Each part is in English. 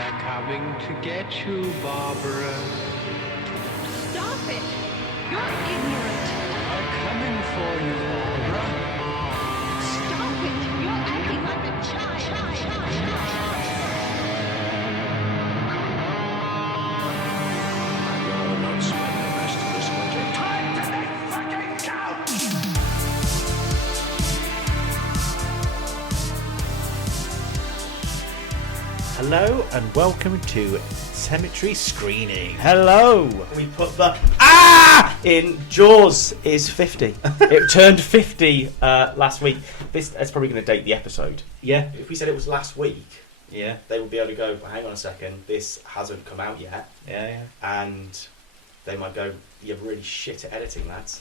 They're coming to get you, Barbara. Stop it! You're ignorant! They're coming for you, Barbara. Stop it! You're acting like a child! I'd rather not spend the rest of this winter. Time to make fucking count! Hello and welcome to Cemetery Screening. Hello! We put the in Jaws is 50. It turned 50 last week. That's probably going to date the episode. Yeah, If we said it was last week, yeah, they would be able to go, well, hang on a second, this hasn't come out yet. yeah. And they might go, you're really shit at editing, lads.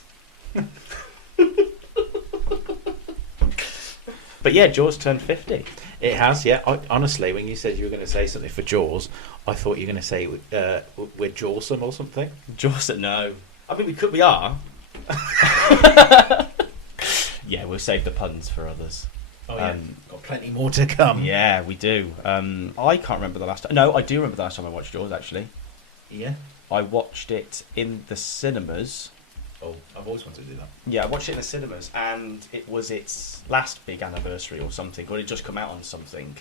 But yeah, Jaws turned 50. It has, yeah. Honestly, when you said you were going to say something for Jaws, I thought you were going to say we're Jawsome or something. Jaws, no. I mean, we are. Yeah, we'll save the puns for others. Oh yeah, got plenty more to come. Yeah, we do. I can't remember the last time. No, I do remember the last time I watched Jaws, actually. Yeah. I watched it in the cinemas. Oh, I've always wanted to do that. Yeah, I watched it in the cinemas, and it was its last big anniversary or something, or it just come out on something.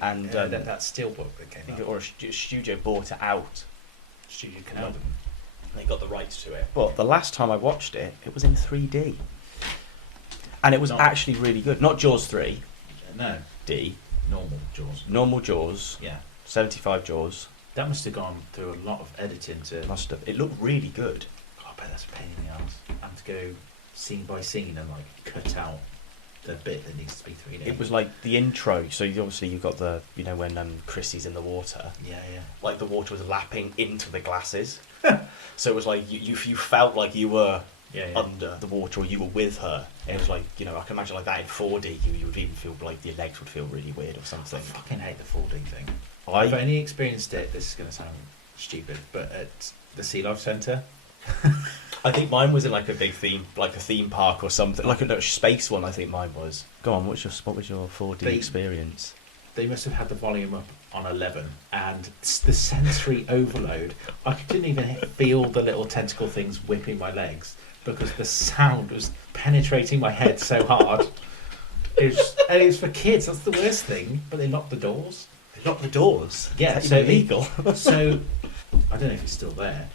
And that Steelbook that I came think out. or a studio bought it out. Studio No. Canada. They got the rights to it. But the last time I watched it, it was in 3D. And it was actually really good. Not Jaws 3D. No, normal Jaws. Normal Jaws. Yeah. 75 Jaws. That must have gone through a lot of editing to. Must have. It looked really good. I bet that's a pain in the arse. And to go scene by scene and like cut out the bit that needs to be 3D. It was like the intro. So you've got the, when Chrissy's in the water. Yeah. Like the water was lapping into the glasses. So it was like you felt like you were under the water or you were with her. And it was like, I can imagine like that in 4D. You would even feel like your legs would feel really weird or I something. fucking hate the 4D thing. I've only experienced it, this is going to sound stupid, but at the Sea Life Centre. I think mine was in like a big theme, like a theme park or something, like a space one. I think mine was. Go on, what was your 4D experience? They must have had the volume up on 11, and the sensory overload. I didn't even feel the little tentacle things whipping my legs because the sound was penetrating my head so hard. And it was for kids. That's the worst thing. But they locked the doors. They locked the doors. Yeah, Is so that illegal. So I don't know if it's still there,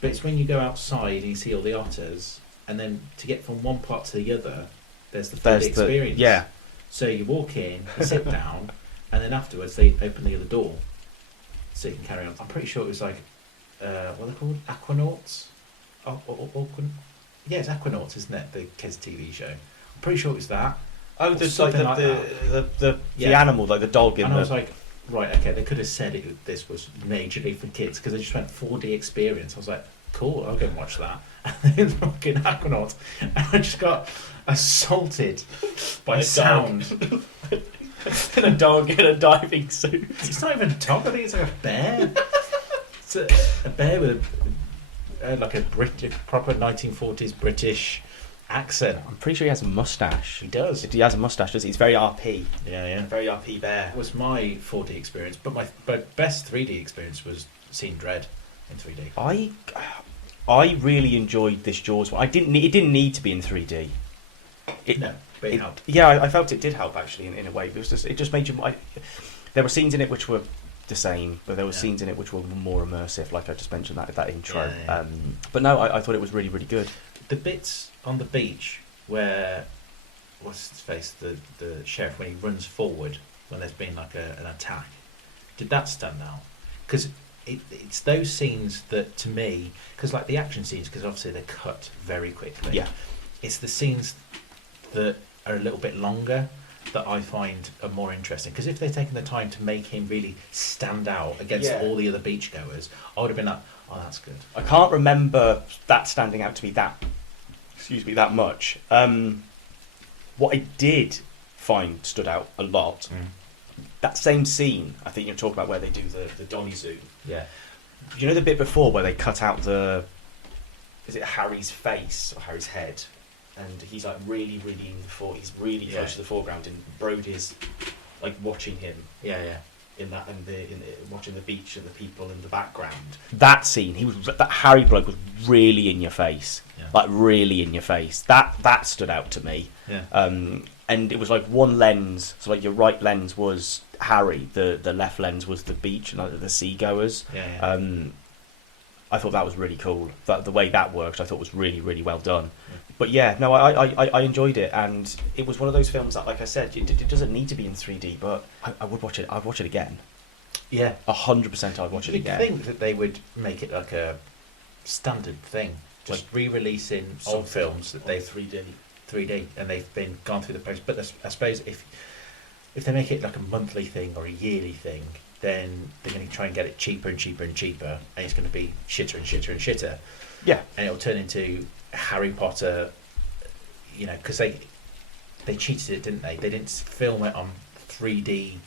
but it's when you go outside and you see all the otters, and then to get from one part to the other, there's the 4D experience. Yeah. So you walk in, you sit down, and then afterwards they open the other door, so you can carry on. I'm pretty sure it was like, what are they called? Aquanauts? Yeah, it's Aquanauts, isn't it? The kids' TV show. I'm pretty sure it was that. Oh, Or there's like something the Yeah. animal, like the dog in And the. I was like, right, okay, they could have said this was majorly for kids because they just went 4D experience. I was like, cool, I'll go and watch that. And then fucking Aquanauts, and I just got assaulted by a sound. and a dog in a diving suit. It's not even a dog. I think it's like a bear. It's a bear with like a proper 1940s British accent. I'm pretty sure he has a mustache. He does. He has a mustache, does he? He's very RP. Yeah. Very RP bear. That was my 4D experience, but my best 3D experience was seeing Dread in 3D. I really enjoyed this Jaws one. It didn't need to be in 3D. No, but it helped. Yeah, I felt it did help actually in a way. It just made you. There were scenes in it which were the same, but there were scenes in it which were more immersive, like I just mentioned that intro. Yeah. But no, I thought it was really, really good. The bits on the beach where what's his face, the sheriff, when he runs forward when there's been like an attack, did that stand out? Because it's those scenes that to me, because like the action scenes, because obviously they're cut very quickly. Yeah. It's the scenes that are a little bit longer that I find are more interesting. Because if they're taking the time to make him really stand out against all the other beachgoers, I would have been like, oh, that's good. I can't remember that standing out to me that much. What I did find stood out a lot, that same scene, I think you're talking about where they do the dolly zoom. Yeah. You know the bit before where they cut out is it Harry's face or Harry's head? And he's like really in the he's really close to the foreground and Brody's like watching him. Yeah. in watching the beach and the people in the background. That scene, that Harry bloke was really in your face, like really in your face. That stood out to me. Yeah. And it was like one lens, so like your right lens was Harry, the left lens was the beach and like the seagoers. Yeah. I thought that was really cool. That the way that worked, I thought was really, really well done. Yeah. But yeah, no, I enjoyed it, and it was one of those films that, like I said, it doesn't need to be in 3D, but I would watch it. I'd watch it again. Yeah, 100%. I'd watch it again. You'd think that they would make it like a standard thing, just like re-releasing old films that they've 3D, and they've been gone through the post. But I suppose if they make it like a monthly thing or a yearly thing, then they're going to try and get it cheaper and cheaper and cheaper, and it's going to be shitter and shitter and shitter. Yeah, and it'll turn into Harry Potter, because they cheated it, didn't they? They didn't film it on 3D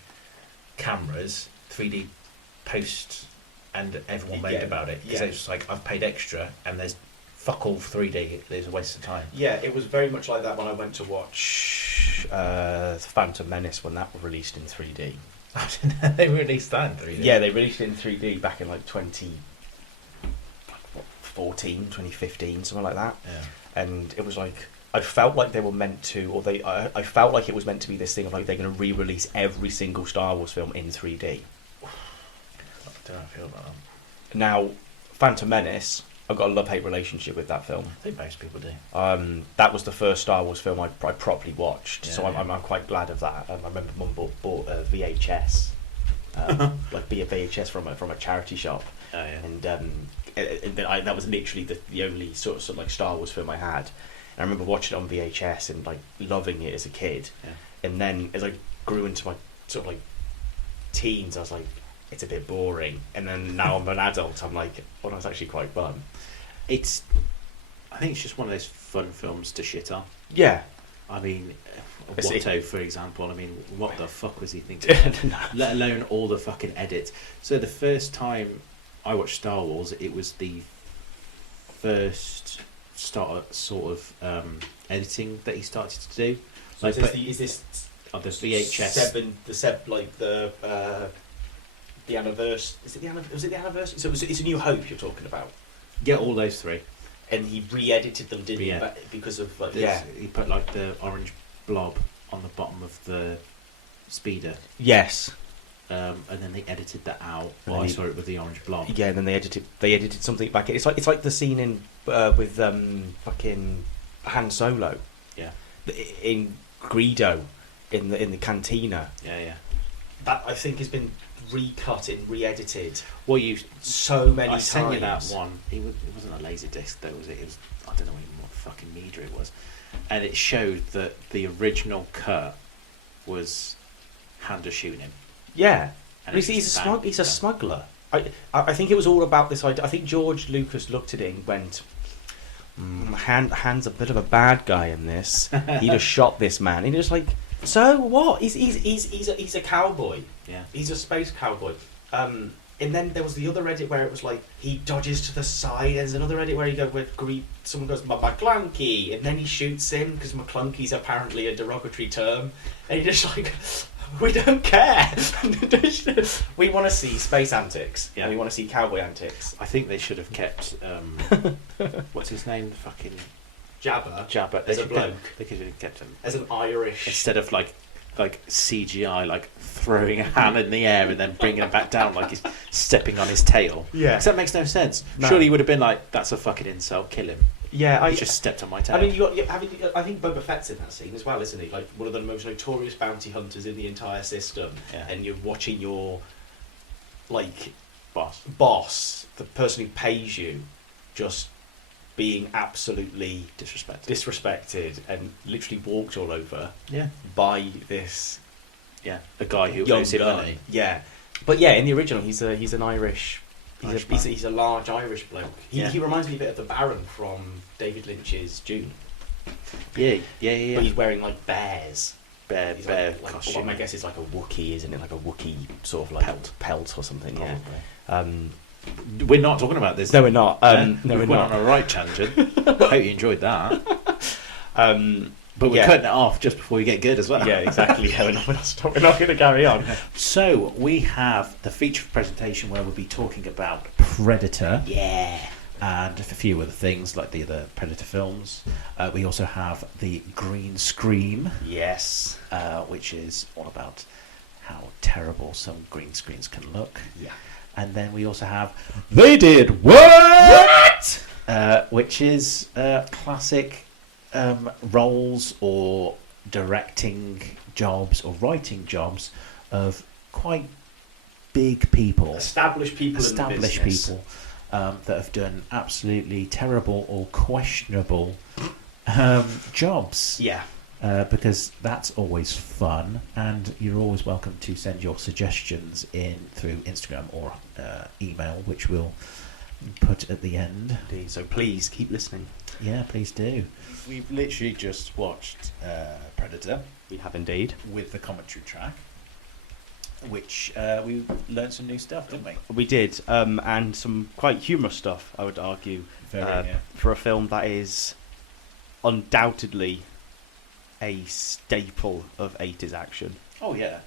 cameras, 3D post, and everyone made about it because it was like, I've paid extra, and there's fuck all 3D. There's a waste of time. Yeah, it was very much like that when I went to watch Phantom Menace when that was released in 3D. They released that in 3D. Yeah, they released it in 3D back in like 2014, 2015, something like that. Yeah. And it was like, I felt like they were meant to, or I felt like it was meant to be this thing of like they're going to re-release every single Star Wars film in 3D. I don't know how I feel about that. Now, Phantom Menace, I've got a love-hate relationship with that film. I think most people do. That was the first Star Wars film I properly watched, so yeah. I'm quite glad of that. I remember Mum bought a VHS, like be a VHS from a charity shop, and that was literally the only sort of like Star Wars film I had. And I remember watching it on VHS and like loving it as a kid, and then as I grew into my sort of like teens, I was like, it's a bit boring, and then now I'm an adult, I'm like, well, that's actually quite fun. I think it's just one of those fun films to shit on. Yeah. I mean, Watto, for example, I mean, what the fuck was he thinking? Let alone all the fucking edits. So the first time I watched Star Wars, it was the first sort of editing that he started to do. So like, is this the VHS? The anniversary. Was it the anniversary? So it's A New Hope you're talking about. Yeah, all those three. And he re-edited them, didn't he? Because of he put like the orange blob on the bottom of the speeder. Yes. And then they edited that out. Well, I saw it with the orange blob. Yeah, and then they edited something back. It's like the scene in with fucking Han Solo. Yeah. In Greedo, in the cantina. Yeah. That I think has been recut and re-edited. Well, so many times. I sent you that one. It wasn't a laserdisc though, was it? It was, I don't know even what fucking media it was, and it showed that the original cut was Handa shooting him. Yeah, and he's a smuggler. I think it was all about this idea. I think George Lucas looked at it and went, Han's a bit of a bad guy in this. He just shot this man. And he was like, so what? He's a cowboy. Yeah. He's a space cowboy. And then there was the other edit where it was like he dodges to the side. There's another edit where someone goes McClunky, and then he shoots him because McClunky's apparently a derogatory term. And you're just like, we don't care. We want to see space antics. Yeah. And we want to see cowboy antics. I think they should have kept what's his name? Fucking Jabba. As a bloke. They could have kept him as an Irish, instead of like CGI, like throwing a hand in the air and then bringing it back down like he's stepping on his tail. Yeah, because that makes no sense. No. Surely he would have been like, "That's a fucking insult. Kill him." Yeah, he just stepped on my tail. I mean, I think Boba Fett's in that scene as well, isn't he? Like one of the most notorious bounty hunters in the entire system, and you're watching your like boss, the person who pays you, just being absolutely disrespected and literally walked all over by this a guy who young owes him gun. money. Yeah, but yeah, in the original he's an Irish. He's a large Irish bloke. He reminds me a bit of the Baron from David Lynch's Dune. Yeah. But he's wearing like bear like costume. Well, I guess it's like a Wookiee, isn't it? Like a Wookiee sort of like pelt or something. Probably. Yeah. We're not talking about this. No, we're not. No, we're not. On a right tangent. I hope you enjoyed that. But we're Yeah. cutting it off just before we get good as well. Yeah, exactly. Yeah, we're not going to carry on. So we have the feature presentation where we'll be talking about Predator. Yeah. And a few other things like the other Predator films. We also have the Green Scream, Yes. which is all about how terrible some green screens can look. Yeah. And then we also have They Did What? Which is classic roles or directing jobs or writing jobs of quite big people. Established people in the Established business. people that have done absolutely terrible or questionable jobs. Yeah. Because that's always fun, and you're always welcome to send your suggestions in through Instagram or email, which we'll put at the end. Indeed. So please keep listening. Yeah, please do. We've literally just watched Predator We have indeed. with the commentary track, which we learned some new stuff, didn't we? We did, and some quite humorous stuff, I would argue, for a film that is undoubtedly a staple of 80s action. Oh yeah,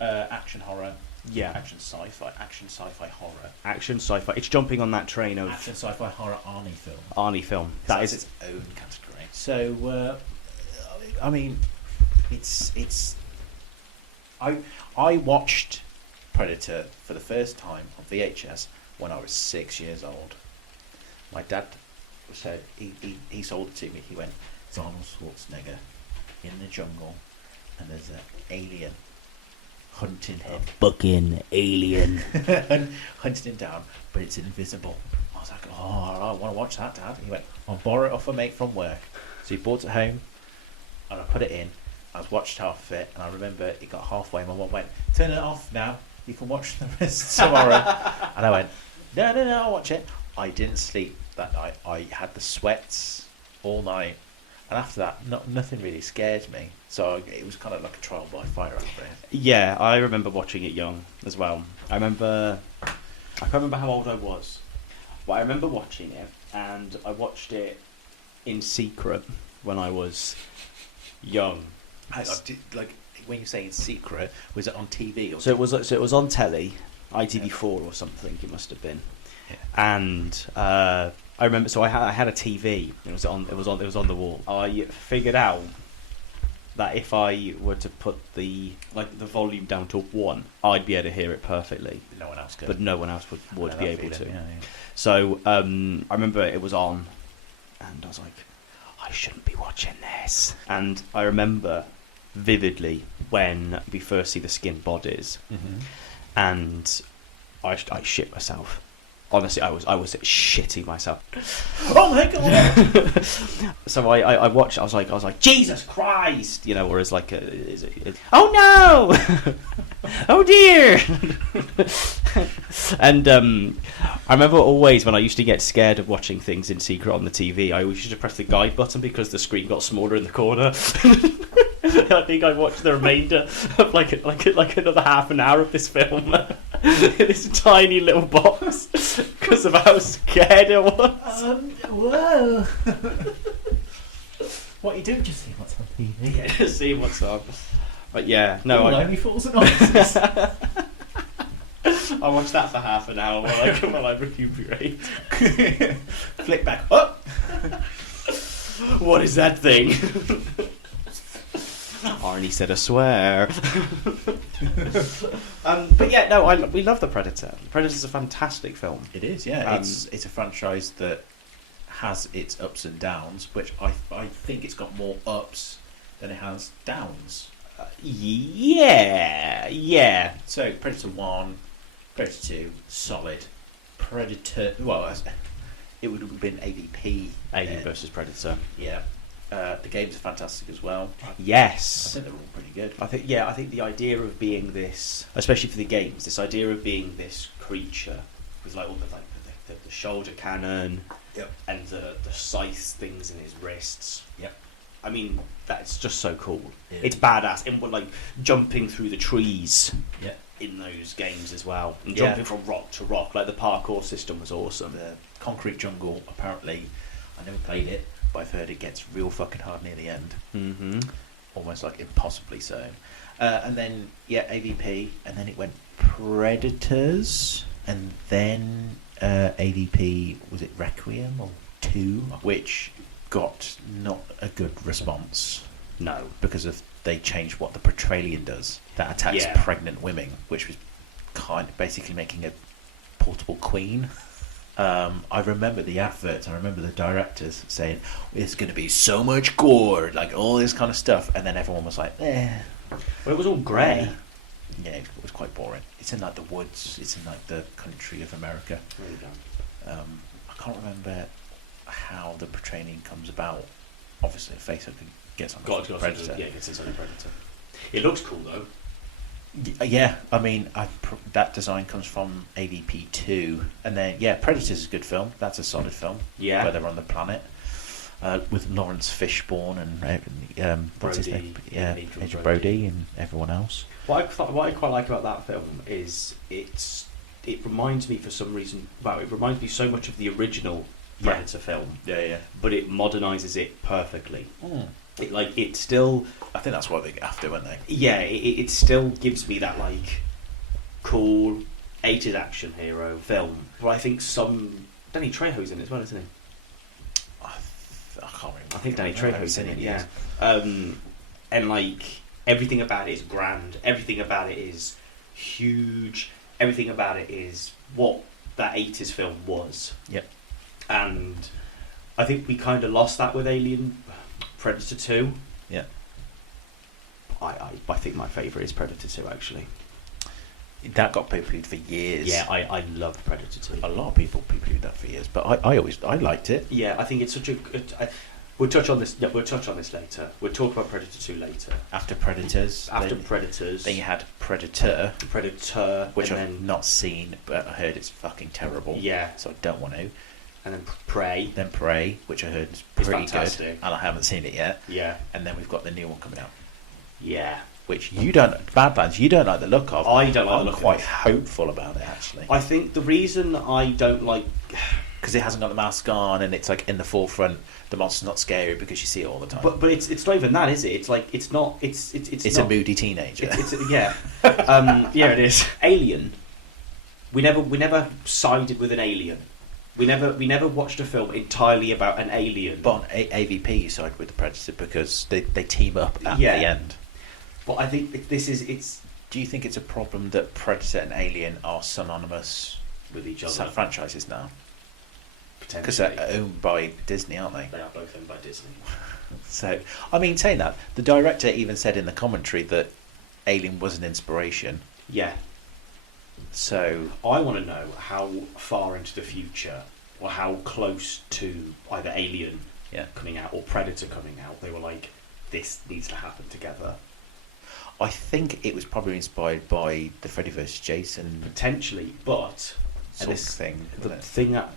action horror, Yeah. action sci-fi horror, Action, sci-fi. It's jumping on that train of action sci-fi horror Arnie film. Arnie film. That That is is its own category. So, I mean, it's. I watched Predator for the first time on VHS when I was 6 years old. My dad said he sold it to me. He went, "It's Arnold Schwarzenegger in the jungle, and there's an alien hunting him." fucking alien. Hunting him down, but it's invisible. I was like, "Oh, I want to watch that, Dad." He went, "I'll borrow it off a mate from work." So he brought it home, and I put it in. I was watched half of it, and I remember it got halfway, and my mum went, "Turn it off now. You can watch the rest tomorrow." And I went, No, I'll watch it." I didn't sleep that night. I had the sweats all night, and after that, nothing really scared me. So it was kind of like a trial by fire after it. Yeah, I remember watching it young as well. I can't remember how old I was, but I remember watching it, and I watched it in secret when I was young. Like when you say in secret, was it on TV or? So it was on telly, ITV4 or something. It must have been. Yeah. And I remember. So I had a TV. It was on the wall. I figured out that if I were to put the volume down to 1, I'd be able to hear it perfectly. No one else could. But no one else would I know be that able to. feeling, yeah. So I remember it was on, and I was like, I shouldn't be watching this. And I remember vividly when we first see the skinned bodies, Mm-hmm. and I shit myself. Honestly, I was shitting myself. Oh my god! So I watched. I was like, Jesus Christ! You know, whereas like, oh no! Oh dear! And I remember always when I used to get scared of watching things in secret on the TV, I always used to press the guide button because the screen got smaller in the corner. I think I watched the remainder of like another half an hour of this film in this tiny little box because of how scared I was. Whoa! What you do? Just see what's on TV. Yeah, just see what's on. But yeah, no, Only Fools and Horses. I watched that for half an hour while I recuperate. Flick back up. What is that thing? Arnie said a swear. But yeah, no, we love The Predator. Predator's a fantastic film. It is, yeah. It's a franchise that has its ups and downs, which I think it's got more ups than it has downs. Yeah. So Predator 1, Predator 2, solid. Predator, well, it would have been AVP. Alien versus Predator. Yeah. The games are fantastic as well. I Yes. think they're all pretty good. I think the idea of being this, especially for the games, this idea of being this creature with like all the shoulder cannon, Yep. and the scythe things in his wrists. Yep. I mean, that's just so cool. Yeah. It's badass. And like jumping through the trees Yeah. in those games as well, and Yeah. jumping from rock to rock. Like the parkour system was awesome. The Concrete Jungle, apparently, I never played it, but I've heard it gets real fucking hard near the end. Mm-hmm. Almost like impossibly so. And then, AVP, and then it went Predators, and then AVP, was it Requiem or 2, which got not a good response No. because of they changed what the Petralian does. That attacks Yeah. pregnant women, which was kind of basically making a portable queen. I remember the adverts. I remember the directors saying it's going to be so much gore, like all this kind of stuff, and then everyone was like, "Eh." Well, it was all grey. Yeah, it was quite boring. It's in like the woods. It's in like the country of America. There you go. I can't remember how the Petralian comes about. Obviously, Facer gets on the Predator. Yeah, it's on a Predator. It looks cool though. Yeah, I mean, that design comes from AVP 2, and then Predators is a good film. That's a solid film. Yeah. Where they're on the planet with Lawrence Fishburne and what's his Brody, name? Adrian Adrian Brody. Brody and everyone else. What I quite like about that film is it reminds me for some reason. Well, it reminds me so much of the original Predator film. Yeah. But it modernises it perfectly. Mm. It still. I think that's what they're after, weren't they? Yeah, it still gives me that like cool 80s action hero film. But I think Danny Trejo's in it as well, isn't he? I can't remember. I think Danny Trejo's in it. Yes. Yeah. And like everything about it is grand. Everything about it is huge. Everything about it is what that 80s film was. Yep. And I think we kind of lost that with Alien Predator 2. Yeah. I think my favourite is Predator 2 actually. That got poo-pooed for years. Yeah, I love Predator 2. A lot of people poo-pooed that for years, but I liked it. Yeah, I think it's such a good. We'll touch on this. Yeah, we'll touch on this later. We'll talk about Predator 2 later. After Predators. Predators. Then you had Predator, and which I've then not seen, but I heard it's fucking terrible. Yeah. So I don't want to. and then Prey. Then Prey, which I heard is It's pretty good, fantastic. and I haven't seen it yet. Yeah. And then we've got the new one coming out, Yeah. which you don't, Badlands, you don't like the look of. I don't like the I'm look of quite it. hopeful about it, actually. I think the reason I don't like... Because it hasn't got the mask on, and it's like in the forefront. The monster's not scary because you see it all the time. But it's not even that, is it? It's like it's not it's it's not, a moody teenager. It's yeah. Yeah, it is. Alien. We never sided with an alien. We never watched a film entirely about an alien. But on AVP, you side with the Predator because they team up at Yeah. the end. But I think it's Do you think it's a problem that Predator and Alien are synonymous with each other franchises now? Because potentially. they're owned by Disney, aren't they? They are both owned by Disney. So, I mean, saying that, the director even said in the commentary that Alien was an inspiration. Yeah. So, I want to know how far into the future, or how close to either Alien yeah, coming out or Predator coming out, they were like, this needs to happen together. I think it was probably inspired by the Freddy vs. Jason Potentially, but sort of thing. the wasn't it? thing that,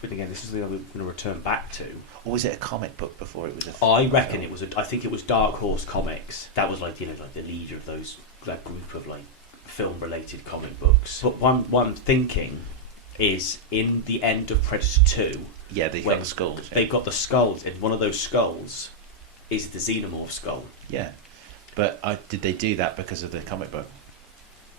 but again, this is the other we're going to return back to. Or was it a comic book before it was a I reckon it was. I think it was Dark Horse Comics. That was like like the leader of that group of like film-related comic books. But what I'm thinking is in the end of Predator 2, Yeah, they've when got the skulls. Yeah. they've got the skulls, and one of those skulls is the Xenomorph skull. Yeah. But did they do that because of the comic book?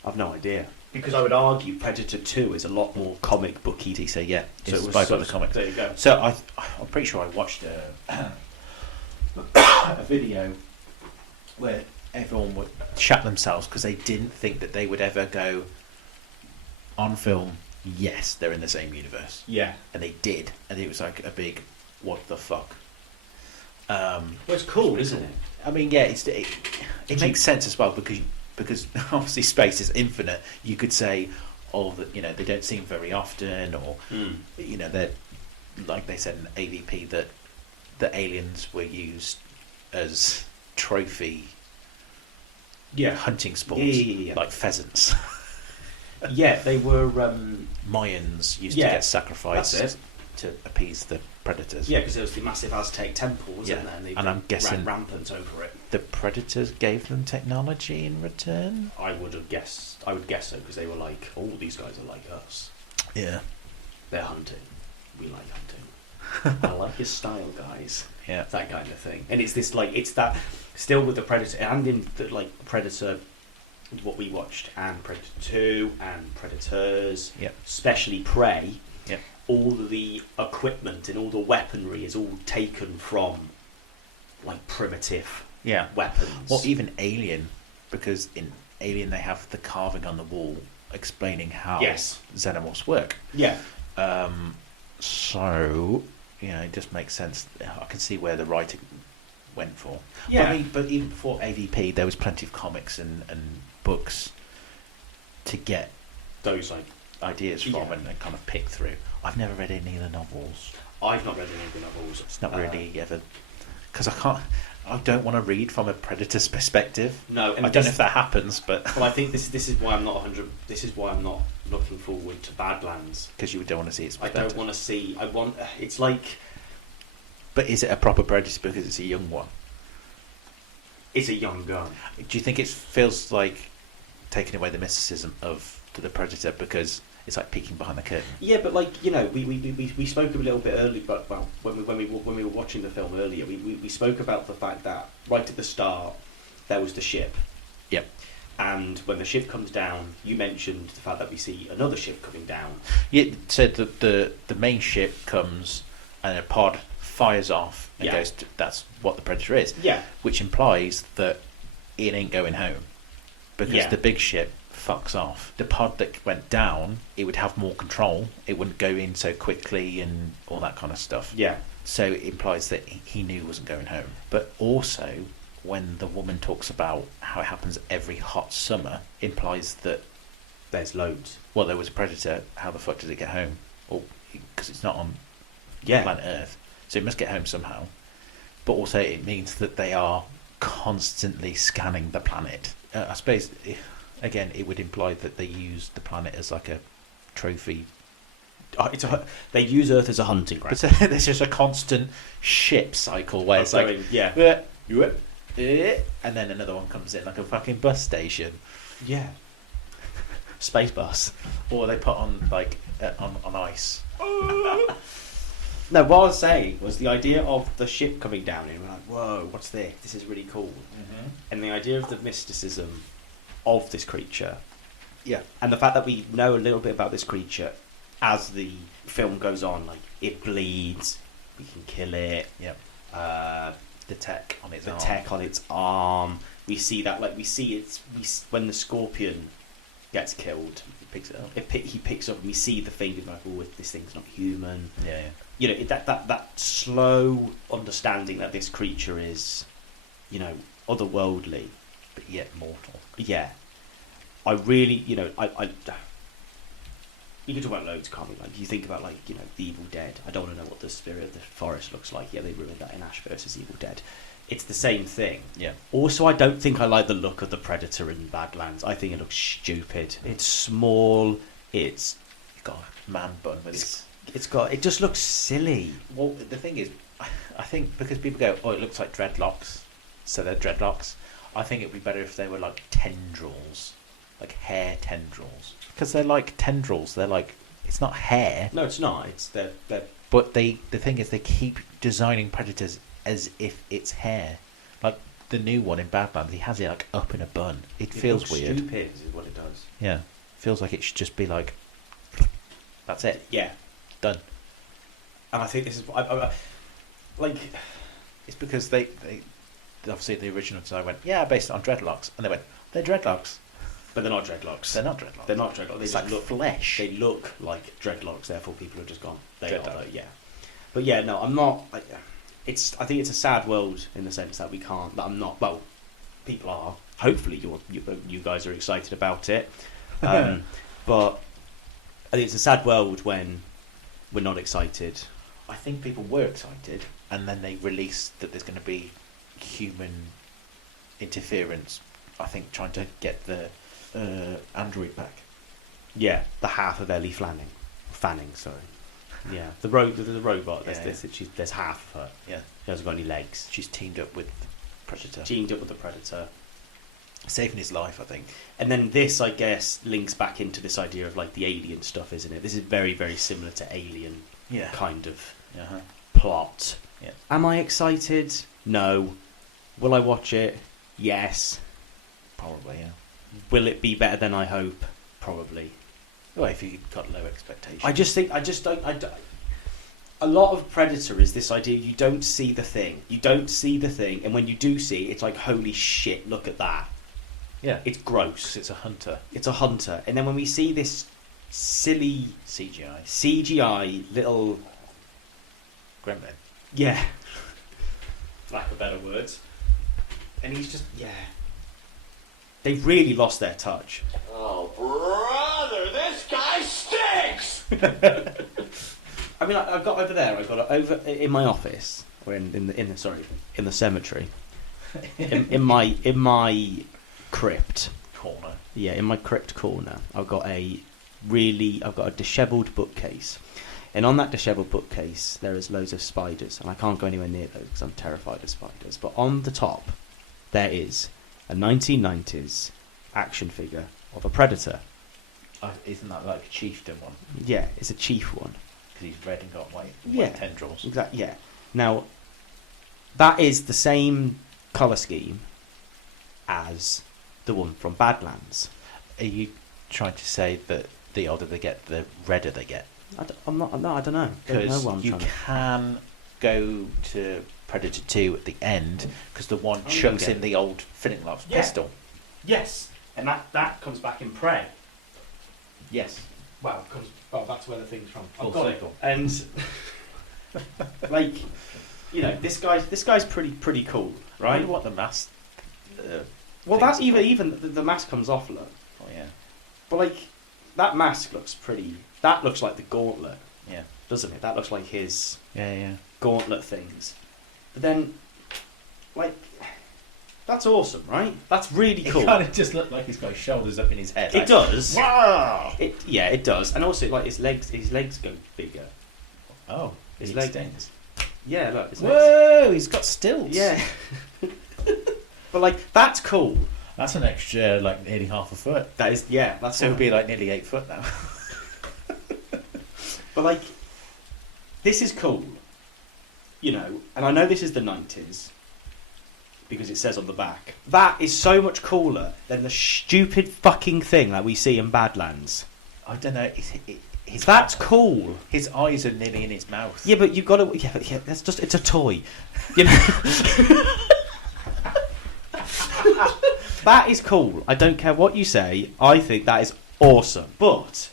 I've no idea. Because I would argue Predator 2 is a lot more comic booky. Did he say, yeah, So it's it was inspired by sort the of- comic. There you go. So I'm pretty sure I watched a video where everyone would shat themselves because they didn't think that they would ever go on film. Yes, they're in the same universe, Yeah. and they did, and it was like a big what the fuck. Well, it's cool, isn't it? I mean, yeah, it makes sense as well because obviously space is infinite. You could say, oh, that they don't see them very often, or they're like they said in AVP that the aliens were used as trophy hunting sports, Yeah. like pheasants. Yeah, they were. Mayans used Yeah, to get sacrificed that's it. to appease the predators. Yeah, because there was the massive Aztec temple, wasn't Yeah, there? And, they and I'm guessing- ran rampant over it. The predators gave them technology in return. I would guess so because they were like, "Oh, these guys are like us. Yeah. They're hunting. We like hunting." I like your style, guys. Yeah. That kind of thing. And it's this like it's that still with the Predator and in the like Predator, what we watched, and Predator 2 and Predators, Yep. especially Prey. Yep. All the equipment and all the weaponry is all taken from like primitive Yeah. weapons. Or even Alien, because in Alien they have the carving on the wall explaining how Yes. xenomorphs work. Yeah. So, it just makes sense. I can see where the writing went for. Yeah. But even before AVP, there was plenty of comics and books to get Those like ideas from Yeah. and kind of pick through. I've never read any of the novels. I've not read any of the novels. It's not really ever... Because I don't want to read from a predator's perspective. No, and I don't know if that happens, but... Well, I think this is why I'm not 100. This is why I'm not looking forward to Badlands. Because you don't want to see its I perspective. don't want to see. I want. It's like But is it a proper predator because it's a young one? it's a young gun. Do you think it feels like taking away the mysticism of the predator because it's like peeking behind the curtain? Yeah, but like we spoke a little bit earlier, but well, when we were watching the film earlier, we spoke about the fact that right at the start there was the ship. Yep. And when the ship comes down, you mentioned the fact that we see another ship coming down. Yeah, so the main ship comes and a pod fires off and Yeah. goes to, that's what the predator is. Yeah. Which implies that it ain't going home. Because Yeah. the big ship fucks off. The pod that went down, it would have more control. It wouldn't go in so quickly and all that kind of stuff. Yeah. So it implies that he knew he wasn't going home. But also, when the woman talks about how it happens every hot summer, implies that, There's loads. well, there was a predator, how the fuck did it get home? Or because it's not on Yeah. planet Earth. So it must get home somehow. But also it means that they are constantly scanning the planet. I suppose, again, it would imply that they use the planet as like a trophy. They use Earth as a hunting ground. But so there's just a constant ship cycle where it's like, yeah. and then another one comes in like a fucking bus station. Yeah. Space bus. Or they put on like on ice. No, what I was saying was the idea of the ship coming down and we're like, whoa, what's this? This is really cool. Mm-hmm. And the idea of the mysticism of this creature, Yeah. and the fact that we know a little bit about this creature as the film goes on, like it bleeds, we can kill it. Yep. The tech on its The arm. tech on its arm. We see that, like we see it. When the scorpion gets killed, He picks it up. he picks up and we see the thing like, oh, this thing's not human. Yeah, yeah. You know, that slow understanding that this creature is, otherworldly. But yet mortal. Yeah, I really, I you can talk about loads, can't we? Like you think about the Evil Dead. I don't want to know what the spirit of the forest looks like. Yeah, they ruined that in Ash versus Evil Dead. It's the same thing. Yeah. Also, I don't think I like the look of the Predator in Badlands. I think it looks stupid. It's small. It's Got a man bun with his... it just looks silly. Well, the thing is, I think because people go, oh, it looks like dreadlocks, so they're dreadlocks. I think it'd be better if they were like tendrils, like hair tendrils, because they're like tendrils. They're like, it's not hair. No, it's not. It's they're But the thing is, they keep designing predators as if it's hair. Like the new one in Badlands, he has it like up in a bun. It feels looks weird. Stupid is what it does. Yeah, feels like it should just be like, that's it, Yeah, done. and I think this is I like. It's because they obviously the original design went, yeah, based on dreadlocks, and they went, they're dreadlocks. But they're not dreadlocks. They're not dreadlocks. They're not dreadlocks. They It's just like look flesh. They look like dreadlocks. Therefore, people have just gone. They are, Dreadlock. though, yeah. But yeah, no, I'm not. I think it's a sad world in the sense that we can't. That I'm not. Well, people are. Hopefully, you guys are excited about it. But I think it's a sad world when we're not excited. I think people were excited, and then they released that there's going to be human interference. I think trying to get the android back. Yeah, the half of Ellie Fanning. Sorry. Yeah, the robot. There's half of her. Yeah, She hasn't got any legs. she's teamed up with Predator, Teamed up with the Predator. saving his life. I think. And then this, I guess, links back into this idea of like the alien stuff, isn't it? This is very, very similar to Alien, Yeah. kind of. Uh-huh. Plot. Yeah. Am I excited? No. Will I watch it? Yes. Probably, yeah. Will it be better than I hope? Probably. Well, if you've got low expectations. I just don't. A lot of Predator is this idea you don't see the thing. You don't see the thing, and when you do see it, it's like, holy shit, look at that. Yeah. It's gross. 'Cause it's a hunter. It's a hunter. And then when we see this silly CGI little... Gremlin. Yeah. For lack of better words. And he's just... Yeah. They've really lost their touch. Oh, brother, this guy stinks! I mean, I've got over there. I've got it over in my office, or in the cemetery. in my crypt Corner. Yeah, in my crypt corner, I've got a dishevelled bookcase, and on that dishevelled bookcase there is loads of spiders, and I can't go anywhere near those because I'm terrified of spiders. But on the top, there is a 1990s action figure of a predator. Isn't that like a chieftain one? Yeah, it's a chief one. Because he's red and got white Yeah. tendrils. Exactly. Yeah. Now, that is the same colour scheme as the one from Badlands. Are you trying to say that the older they get, the redder they get? I don't know. Don't know Because what I'm you trying to- can go to Predator 2 at the end, because the one Oh, chucks okay. in the old flintlock Yeah. pistol. Yes, and that comes back in Prey. Yes. Well, that's where the thing's from. Full I've got circle. it. And like, you know, this guy's pretty cool, I right? wonder what the mask. Well, things that's are even the mask comes off, look. Oh yeah. But like, that mask looks pretty. That looks like the gauntlet, Yeah. doesn't it? That looks like his Yeah. gauntlet things. But then, like, that's awesome, right? That's really It cool. kind of just looked like he's got his shoulders up in his head. It does. Wow. It does, and also like his legs go bigger. Oh, His he leg- extends. Yeah, look. His legs. Whoa, he's got stilts. Yeah. But like, that's cool. That's an extra, like, nearly half a foot. That is, yeah. That's So it'll be like nearly 8 foot now. But like, this is cool, you know. And I know this is the 90s because it says on the back. That is so much cooler than the stupid fucking thing that we see in Badlands. I don't know. That's cool. His eyes are nearly in his mouth. Yeah, but you've got to. Yeah. That's just. It's a toy. You know. That is cool. I don't care what you say. I think that is awesome. But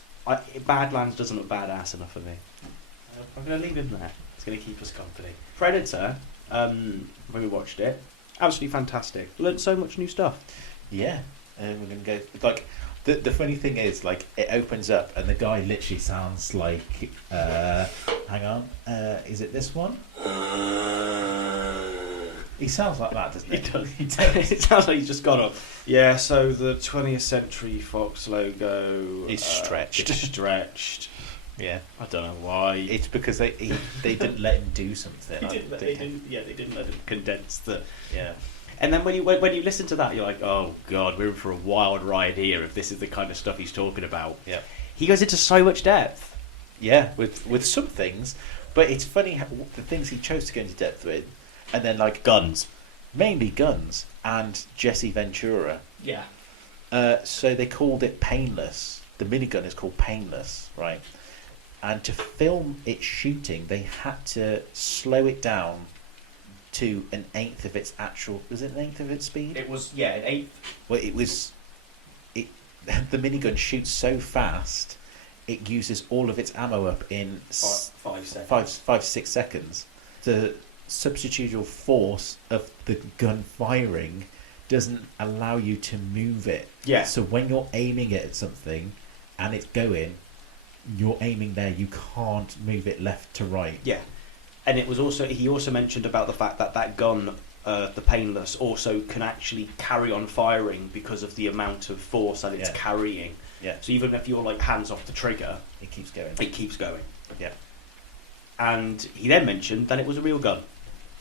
Badlands doesn't look badass enough for me. I'm going to leave him there. It's going to keep us company. Predator. When we watched it, absolutely fantastic. Learned so much new stuff. Yeah. And we're going to go. Like, the funny thing is, like, it opens up and the guy literally sounds like. Hang on. Is it this one? He sounds like that, doesn't he? He does. It sounds like he's just gone up. Yeah, so the 20th Century Fox logo is stretched. Stretched. Yeah. I don't know why. It's because they didn't let him do something. They didn't let him condense the. Yeah. And then when you listen to that, you're like, oh god, we're in for a wild ride here. If this is the kind of stuff he's talking about. Yeah. He goes into so much depth. Yeah, with some things, but it's funny how the things he chose to go into depth with, and then like Guns. mainly guns and Jesse Ventura. Yeah. So they called it Painless. The minigun is called Painless, right? And to film it shooting, they had to slow it down to an eighth of its actual. Was it an eighth of its speed? It was, yeah, an eighth. Well, it was. The minigun shoots so fast, it uses all of its ammo up in 5 seconds. 6 seconds. The substitutional force of the gun firing doesn't allow you to move it. Yeah. So when you're aiming it at something and it's going, you're aiming there, you can't move it left to right. Yeah. And it was also, he also mentioned about the fact that that gun, the Painless, also can actually carry on firing because of the amount of force that it's carrying. Yeah. So even if you're like hands off the trigger, It keeps going. it keeps going. Yeah. And he then mentioned that it was a real gun.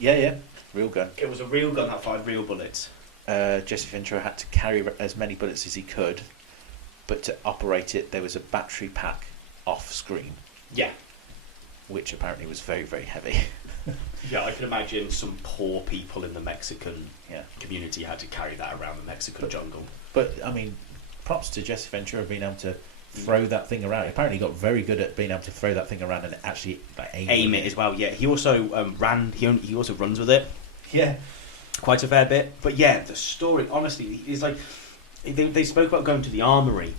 Yeah. Real gun. It was a real gun that fired real bullets. Jesse Ventura had to carry as many bullets as he could, but to operate it, there was a battery pack off screen. Yeah. which apparently was very, very heavy. Yeah, I can imagine some poor people in the Mexican Yeah. community had to carry that around the Mexican jungle. But I mean, props to Jesse Ventura being able to throw that thing around. Apparently, he got very good at being able to throw that thing around and actually like, Aim it as well. Yeah, he also ran. He also runs with it. Yeah. Quite a fair bit. But yeah, the story honestly is like they spoke about going to the armory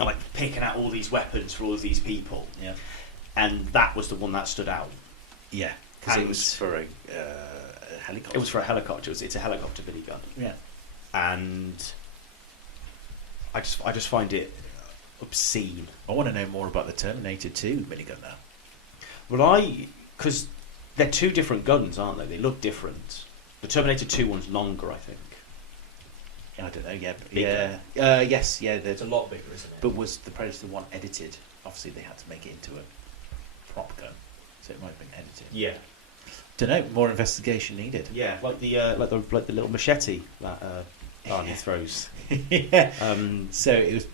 and like picking out all these weapons for all of these people. Yeah. And that was the one that stood out. Yeah. Because And it was for a helicopter. It was for a helicopter. It's a helicopter minigun. Yeah. And I just find it obscene. I want to know more about the Terminator 2 minigun now. Well, because they're two different guns, aren't they? They look different. The Terminator 2 one's longer, I think. I don't know. Yeah. Bigger. Yeah. Yes. Yeah. It's a lot bigger, isn't it? But was the Predator one edited? Obviously, they had to make it into a prop gun, so it might have been edited. yeah, Don't know. More investigation needed. yeah, like the little machete that Arnie throws. Yeah. Um, So it was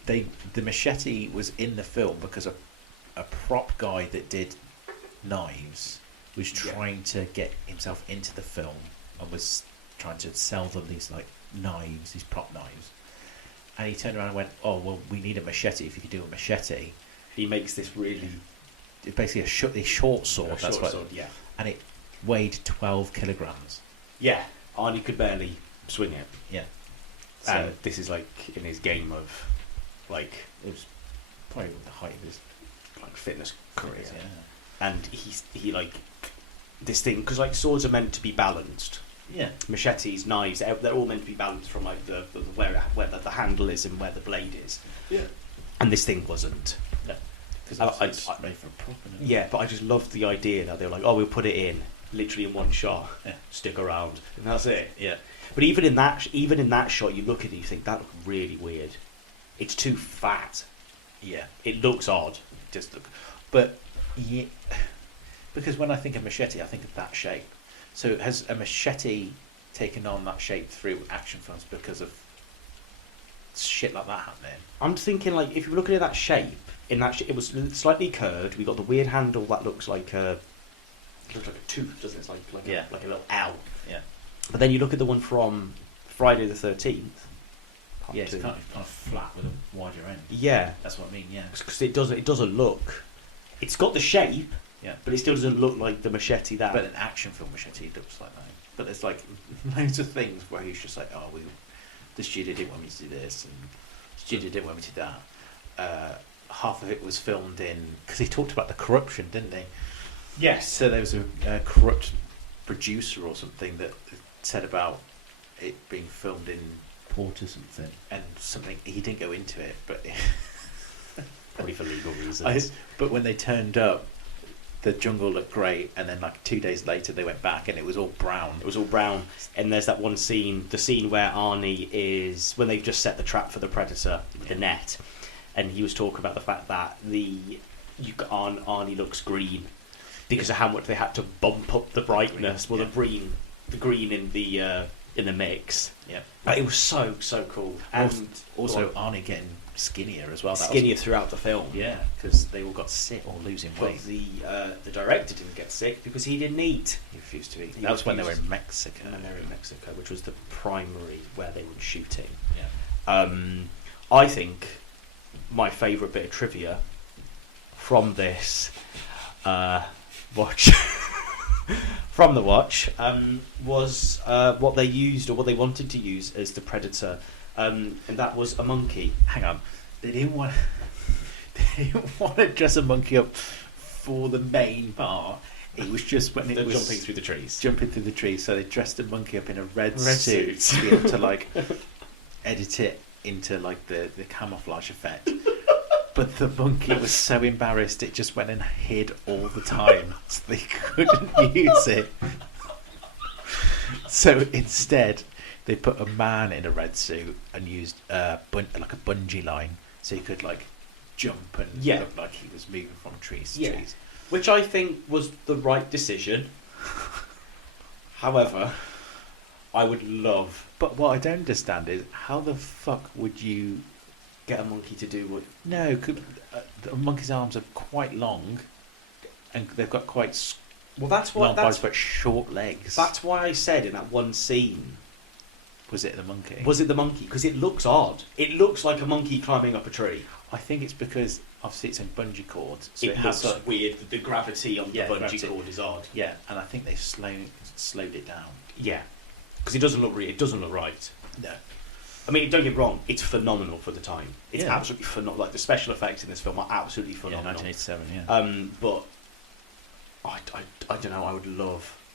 the machete was in the film because a prop guy that did knives was Yeah. trying to get himself into the film and was trying to sell them these like knives, these prop knives. And he turned around and went, "Oh well, we need a machete. If you could do a machete, he makes this really it's basically a short sword. That's short what, sword. Yeah, and it weighed 12 kilograms. yeah. Arnie could barely swing it, Yeah. So and this is like in his game of like it was probably the height of his fitness career. career. Yeah. And he like this thing because like swords are meant to be balanced. Yeah. Machetes, knives, they're all meant to be balanced from like the where the handle is and where the blade is. Yeah. And this thing wasn't. Because I- it's made for a prop. Isn't it? Yeah, but I just loved the idea that they were like, oh, we'll put it in literally in one shot, Yeah. stick around, and that's it. Yeah. But even in that shot, you look at it, you think that looked really weird. It's too fat. Yeah. It looks odd. Just look, but yeah, because when I think of machete, I think of that shape. So has a machete taken on that shape through action films because of shit like that happening? I'm thinking like if you look at that shape, it was slightly curved. We got the weird handle that looks like a tooth, doesn't it? It's like Yeah. like a little L. Yeah. But then you look at the one from Friday the 13th. Yeah, it's kind of flat with a wider end. Yeah, That's what I mean. Yeah. because it doesn't look. It's got the shape, Yeah. but it still doesn't look like the machete that. But an action film machete looks like that. But there's like loads of things where he's just like, oh, the studio didn't want me to do this, and the studio didn't want me to do that. Half of it was filmed in because he talked about the corruption, didn't he? yes, So there was a corrupt producer or something that said about it being filmed in port or something, and something he didn't go into it, but probably for legal reasons. but when they turned up, the jungle looked great, and then like 2 days later they went back and it was all brown. It was all brown, and there's that one scene, the scene where Arnie is when they've just set the trap for the predator with the net, and he was talking about the fact that Arnie looks green because of how much they had to bump up the brightness. Well, Yeah. the green in the mix. Yeah. But it was so cool, and Also Arnie getting skinnier as well. That skinnier throughout the film. Yeah, because they all got sick or losing But weight. the director didn't get sick because he didn't eat. He refused to eat. He That was when they were refused. in Mexico. And they're in Mexico, which was the primary where they were shooting. Yeah. I think my favourite bit of trivia from this watch from the watch was what they used or what they wanted to use as the predator, and that was a monkey. Hang on, they didn't want to dress a monkey up for the main part. It was just when They're it was jumping through the trees. jumping through the trees. So they dressed a monkey up in a red suit. suit to be able to like edit it into like the camouflage effect. But the monkey was so embarrassed it just went and hid all the time, so they couldn't use it. So instead, they put a man in a red suit and used like a bungee line, so he could like jump and Yeah. look like he was moving from trees to Yeah. trees. Which I think was the right decision. However, I would love But what I don't understand is how the fuck would you? get a monkey to do what. No, a monkey's arms are quite long, and they've got quite Well, that's why. long bodies but short legs. That's why I said in that one scene. Was it the monkey? Was it the monkey? Because it looks odd. It looks like a monkey climbing up a tree. I think it's because obviously it's in bungee cords, so It has looks weird. The gravity on Yeah, the bungee gravity. cord is odd. Yeah, and I think they've slowed it down. Yeah, because it doesn't look it doesn't look right. No. I mean, don't get me wrong. It's phenomenal for the time. It's Yeah. absolutely phenomenal. Like the special effects in this film are absolutely Yeah, phenomenal. 1987. Yeah. But I don't know.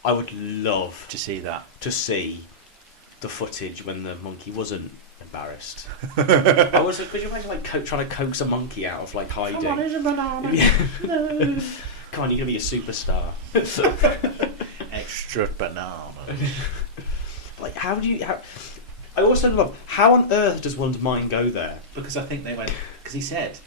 I would love to see that. to see the footage when the monkey wasn't embarrassed. I was. Could you imagine like trying to coax a monkey out of like hiding? Come on, it's a banana. Yeah. Come on, you're gonna be a superstar. Extra banana. Like, how do you? I also love how on earth does one's mind go there? Because I think they went. Because he said,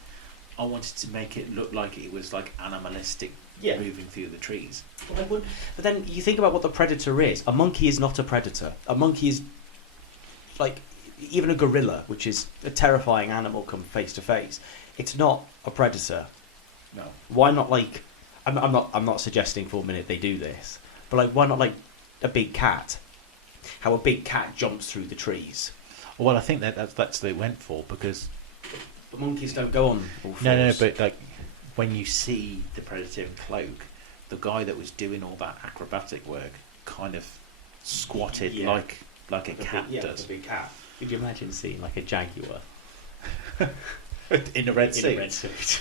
I wanted to make it look like it was like animalistic, Yeah. moving through the trees. But then you think about what the predator is. A monkey is not a predator. A monkey is like even a gorilla, which is a terrifying animal come face to face. It's not a predator. No. Why not like? I'm not suggesting for a minute they do this, but like why not like a big cat? How a big cat jumps through the trees. Well, I think that's what they went for because But monkeys don't go on all fours. no, but like when you see the predator in cloak, the guy that was doing all that acrobatic work kind of squatted Yeah. like a cat Yeah, does a big cat. Could you imagine seeing like a jaguar in a red in suit. a red suit?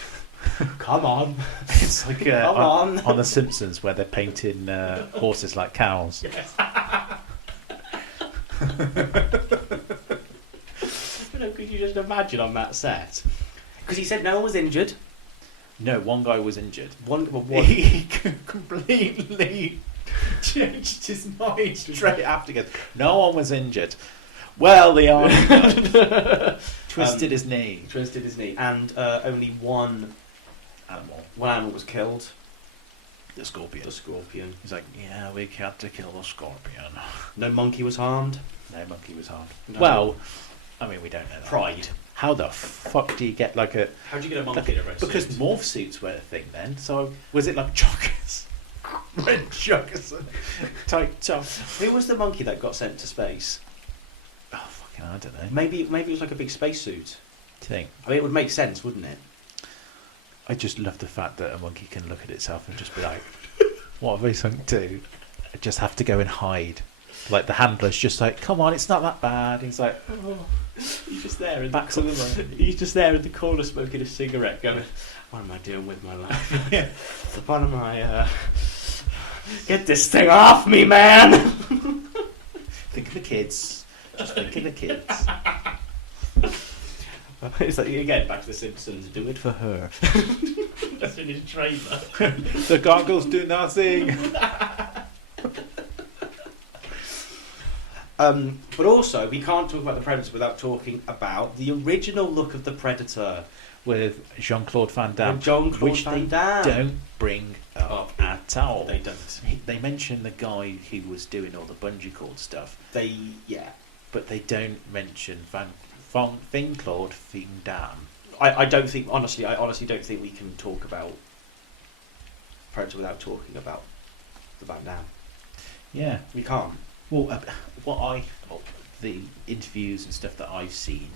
Come on. It's like Come on. on The Simpsons where they're painting horses like cows. Could you just imagine on that set? Because he said no one was injured. No, one guy was injured. One. He completely changed his mind straight after. Goes, no one was injured. Well, the army guy twisted his knee. Twisted his knee, and only one animal was killed. The scorpion. The scorpion. He's like, yeah, we had to kill the scorpion. No monkey was harmed. No monkey was harmed. No. Well, I mean, we don't know that. Pride. How the fuck do you get like a... How do you get a like monkey in a red because suit? morph suits were a thing then, so was it like joggers? Red joggers. Tight top. Who was the monkey that got sent to space? Oh, fucking I don't know. Maybe it was like a big spacesuit. Thing. I mean, it would make sense, wouldn't it? I just love the fact that a monkey can look at itself and just be like, what have they sunk to? I just have to go and hide. Like the handler's just like, come on, it's not that bad. He's like, oh. He's just there in Back to the room. He's just there in the corner smoking a cigarette, going, "What am I doing with my life? Yeah. What am I? Get this thing off me, man!" Think of the kids. Just think of the kids. It's like again back to the Simpsons. Do it for her. That's in his trailer. The goggles do nothing. But also, we can't talk about the Predator without talking about the original look of the Predator With Jean-Claude Van Damme. with Jean-Claude which Van they Damme. don't bring up at all. They don't. They mention the guy who was doing all the bungee cord stuff, Yeah. but they don't mention Claude Van Damme. I don't think honestly. I honestly don't think we can talk about Predator without talking about the Van Damme. Yeah. We can't. Well, the interviews and stuff that I've seen,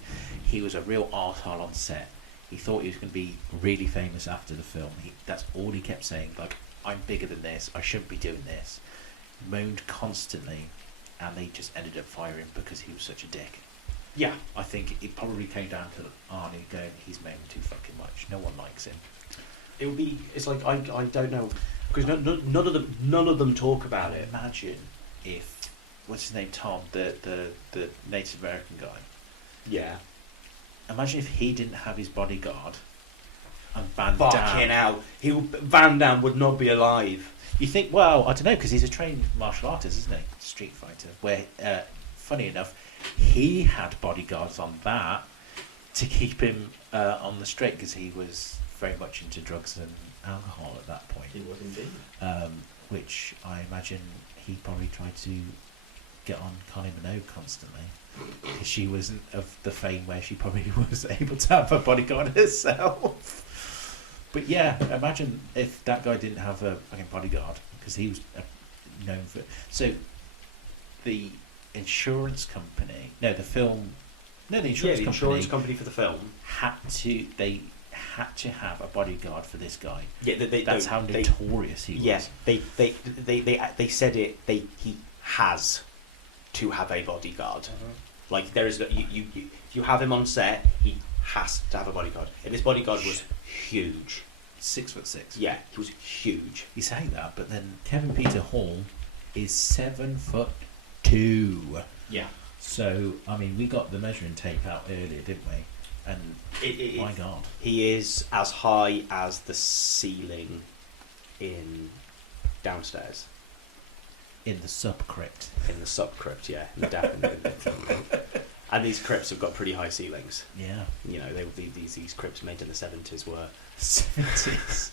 he was a real arsehole on set. He thought he was going to be really famous after the film. That's all he kept saying. Like, I'm bigger than this. I shouldn't be doing this. Moaned constantly, and they just ended up firing because he was such a dick. Yeah. I think it probably came down to Arnie going, he's moaning too fucking much. No one likes him. It would be. It's like I don't know because none of them talk about it. Imagine if what's his name, Tom, the Native American guy. Yeah. Imagine if he didn't have his bodyguard and Van Fucking Damme. hell. Van Damme would not be alive. You think, well, I don't know, because he's a trained martial artist, isn't he? Street fighter. Where, funny enough, he had bodyguards on that to keep him on the straight because he was very much into drugs and alcohol at that point. He was indeed. Which I imagine he probably tried to get on Connie Minogue constantly. Because she wasn't of the fame where she probably was able to have a bodyguard herself. But yeah, imagine if that guy didn't have a fucking bodyguard, because he was known for. So, the insurance company, no, the film, no, the insurance company, insurance company for the film they had to have a bodyguard for this guy. Yeah, that's how notorious he was. Yes, they said it. He has to have a bodyguard. Like there is you have him on set, he has to have a bodyguard. And this bodyguard was huge. 6'6". Yeah, he was huge. You say that, but then Kevin Peter Hall is 7'2". Yeah. So I mean, we got the measuring tape out earlier, didn't we? And my God, he is as high as the ceiling in downstairs. In the sub-crypt. In the sub-crypt, yeah. And these crypts have got pretty high ceilings. Yeah. You know, these crypts made in the 70s were... 70s.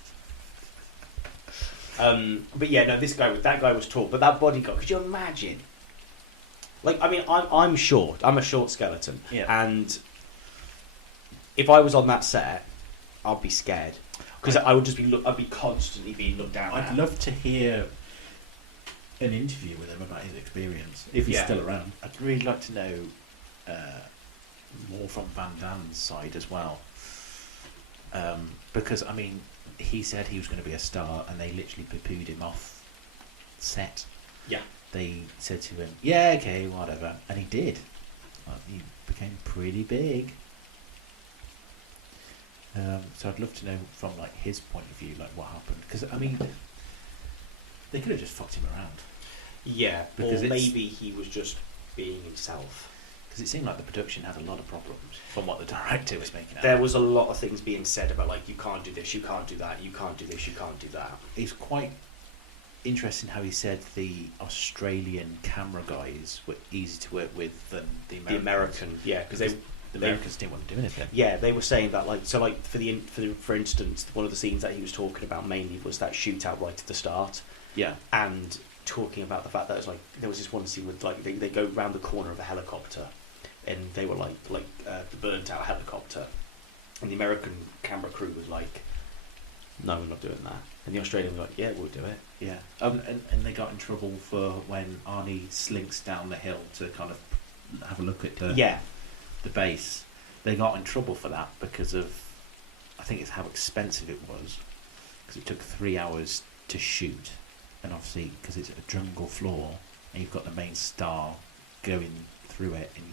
But yeah, no, that guy was tall. But that bodyguard, could you imagine? Like, I mean, I'm short. I'm a short skeleton. Yeah. And if I was on that set, I'd be scared. Because I would just I'd be constantly being looked down at. I'd love to hear an interview with him about his experience, if he's still around. I'd really like to know more from Van Damme's side as well. Because, I mean, he said he was going to be a star, and they literally poo-pooed him off set. Yeah. They said to him, yeah, okay, whatever. And he did. He became pretty big. So I'd love to know from like his point of view, like what happened. Because, I mean, they could have just fucked him around. Yeah, because or maybe he was just being himself. Because it seemed like the production had a lot of problems from what the director was making out. There was a lot of things being said about, like, you can't do this, you can't do that, you can't do this, you can't do that. It's quite interesting how he said the Australian camera guys were easy to work with than the Americans. The American, yeah, because the Americans didn't want to do anything. Yeah, they were saying that, like, so, like, for instance, one of the scenes that he was talking about mainly was that shootout right at the start. Yeah. And talking about the fact that it was like there was this one scene with like they go round the corner of a helicopter, and they were like the burnt out helicopter, and the American camera crew was like, no, we're not doing that, and the Australian were like, yeah, we'll do it. Yeah. And they got in trouble for when Arnie slinks down the hill to kind of have a look at the base. They got in trouble for that because of, I think it's how expensive it was, because it took 3 hours to shoot. And obviously, because it's a jungle floor, and you've got the main star going through it, and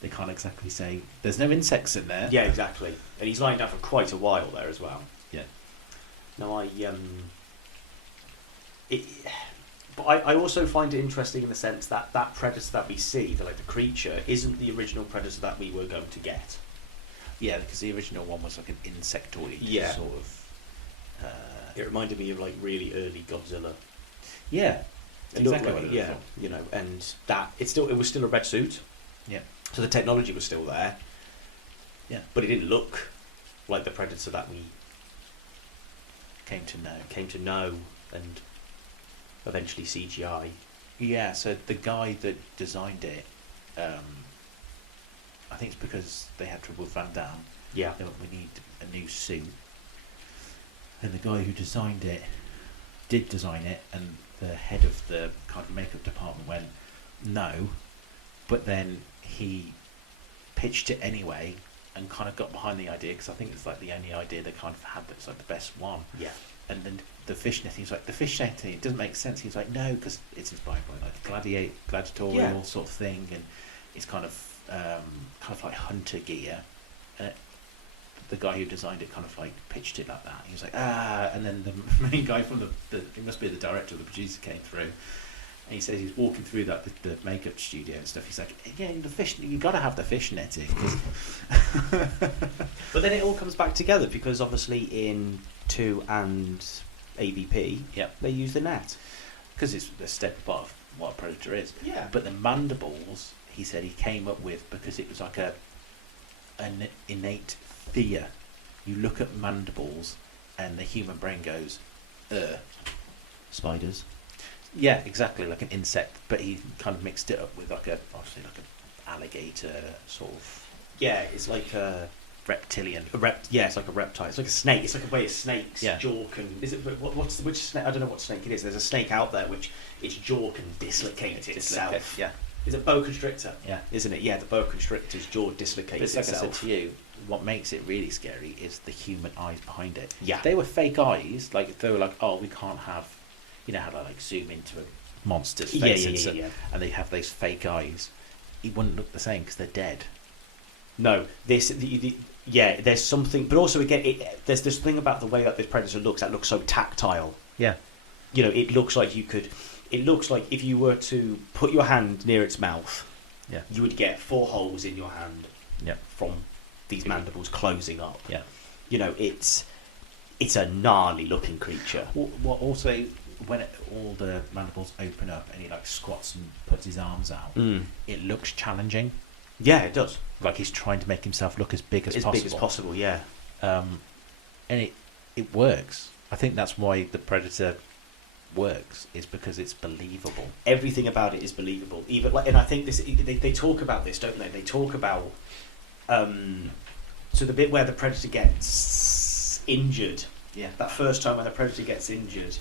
they can't exactly say there's no insects in there. Yeah, exactly. And he's lying down for quite a while there as well. Yeah. No, but I also find it interesting in the sense that that predator that we see, the creature, isn't the original predator that we were going to get. Yeah, because the original one was like an insectoid sort of. It reminded me of like really early Godzilla. Yeah, exactly. Like, yeah, you know, and that it was still a red suit. Yeah. So the technology was still there. Yeah. But it didn't look like the predator that we came to know, and eventually CGI. Yeah. So the guy that designed it, I think it's because they had trouble with Van Damme. Yeah. They went, we need a new suit. And the guy who designed it did design it, and the head of the kind of makeup department went, no, but then he pitched it anyway and kind of got behind the idea, because I think it's like the only idea they kind of had that was like the best one. Yeah. And then the fishnet, he was like, the fishnet thing, it doesn't make sense. He was like, no, because it's inspired by like gladiatorial sort of thing, and it's kind of like hunter gear. The guy who designed it kind of like pitched it like that. He was like, and then the main guy from the it must be the director or the producer came through, and he says he's walking through the makeup studio and stuff. He's like, yeah, the fish, you got to have the fish netting. But then it all comes back together, because obviously in 2 and AVP, they use the net, because it's a step above what a predator is. Yeah. But the mandibles, he said he came up with because it was like an innate fear. You look at mandibles and the human brain goes, spiders. Yeah, exactly, like an insect, but he kind of mixed it up with obviously like an alligator sort of. Yeah, it's like reptilian. It's like a reptile. It's like a snake. It's like a way of snakes. Yeah. Jaw can. Is it? Which snake? I don't know what snake it is. There's a snake out there which its jaw can dislocate itself. Yeah. Is it boa constrictor? Yeah. Isn't it? Yeah, the boa constrictor's jaw dislocates But like I itself. said to you, what makes it really scary is the human eyes behind it. Yeah. If they were fake eyes, like if they were like, oh, we can't have, how to like zoom into a monster's face and they have those fake eyes, it wouldn't look the same because they're dead. No, there's something, but also again, there's this thing about the way that this predator looks that looks so tactile. Yeah. It looks like it looks like if you were to put your hand near its mouth, Yeah. you would get 4 holes in your hand. Yeah. From these mandibles closing up. Yeah. It's a gnarly looking creature. What also, when all the mandibles open up and he like squats and puts his arms out, it looks challenging. Yeah, it does. Like he's trying to make himself look as big as possible. As big as possible, yeah. And it works. I think that's why the Predator works, is because it's believable. Everything about it is believable. Even and I think they talk about this, don't they? They talk about so the bit where the Predator gets injured. Yeah. That first time when the Predator gets injured,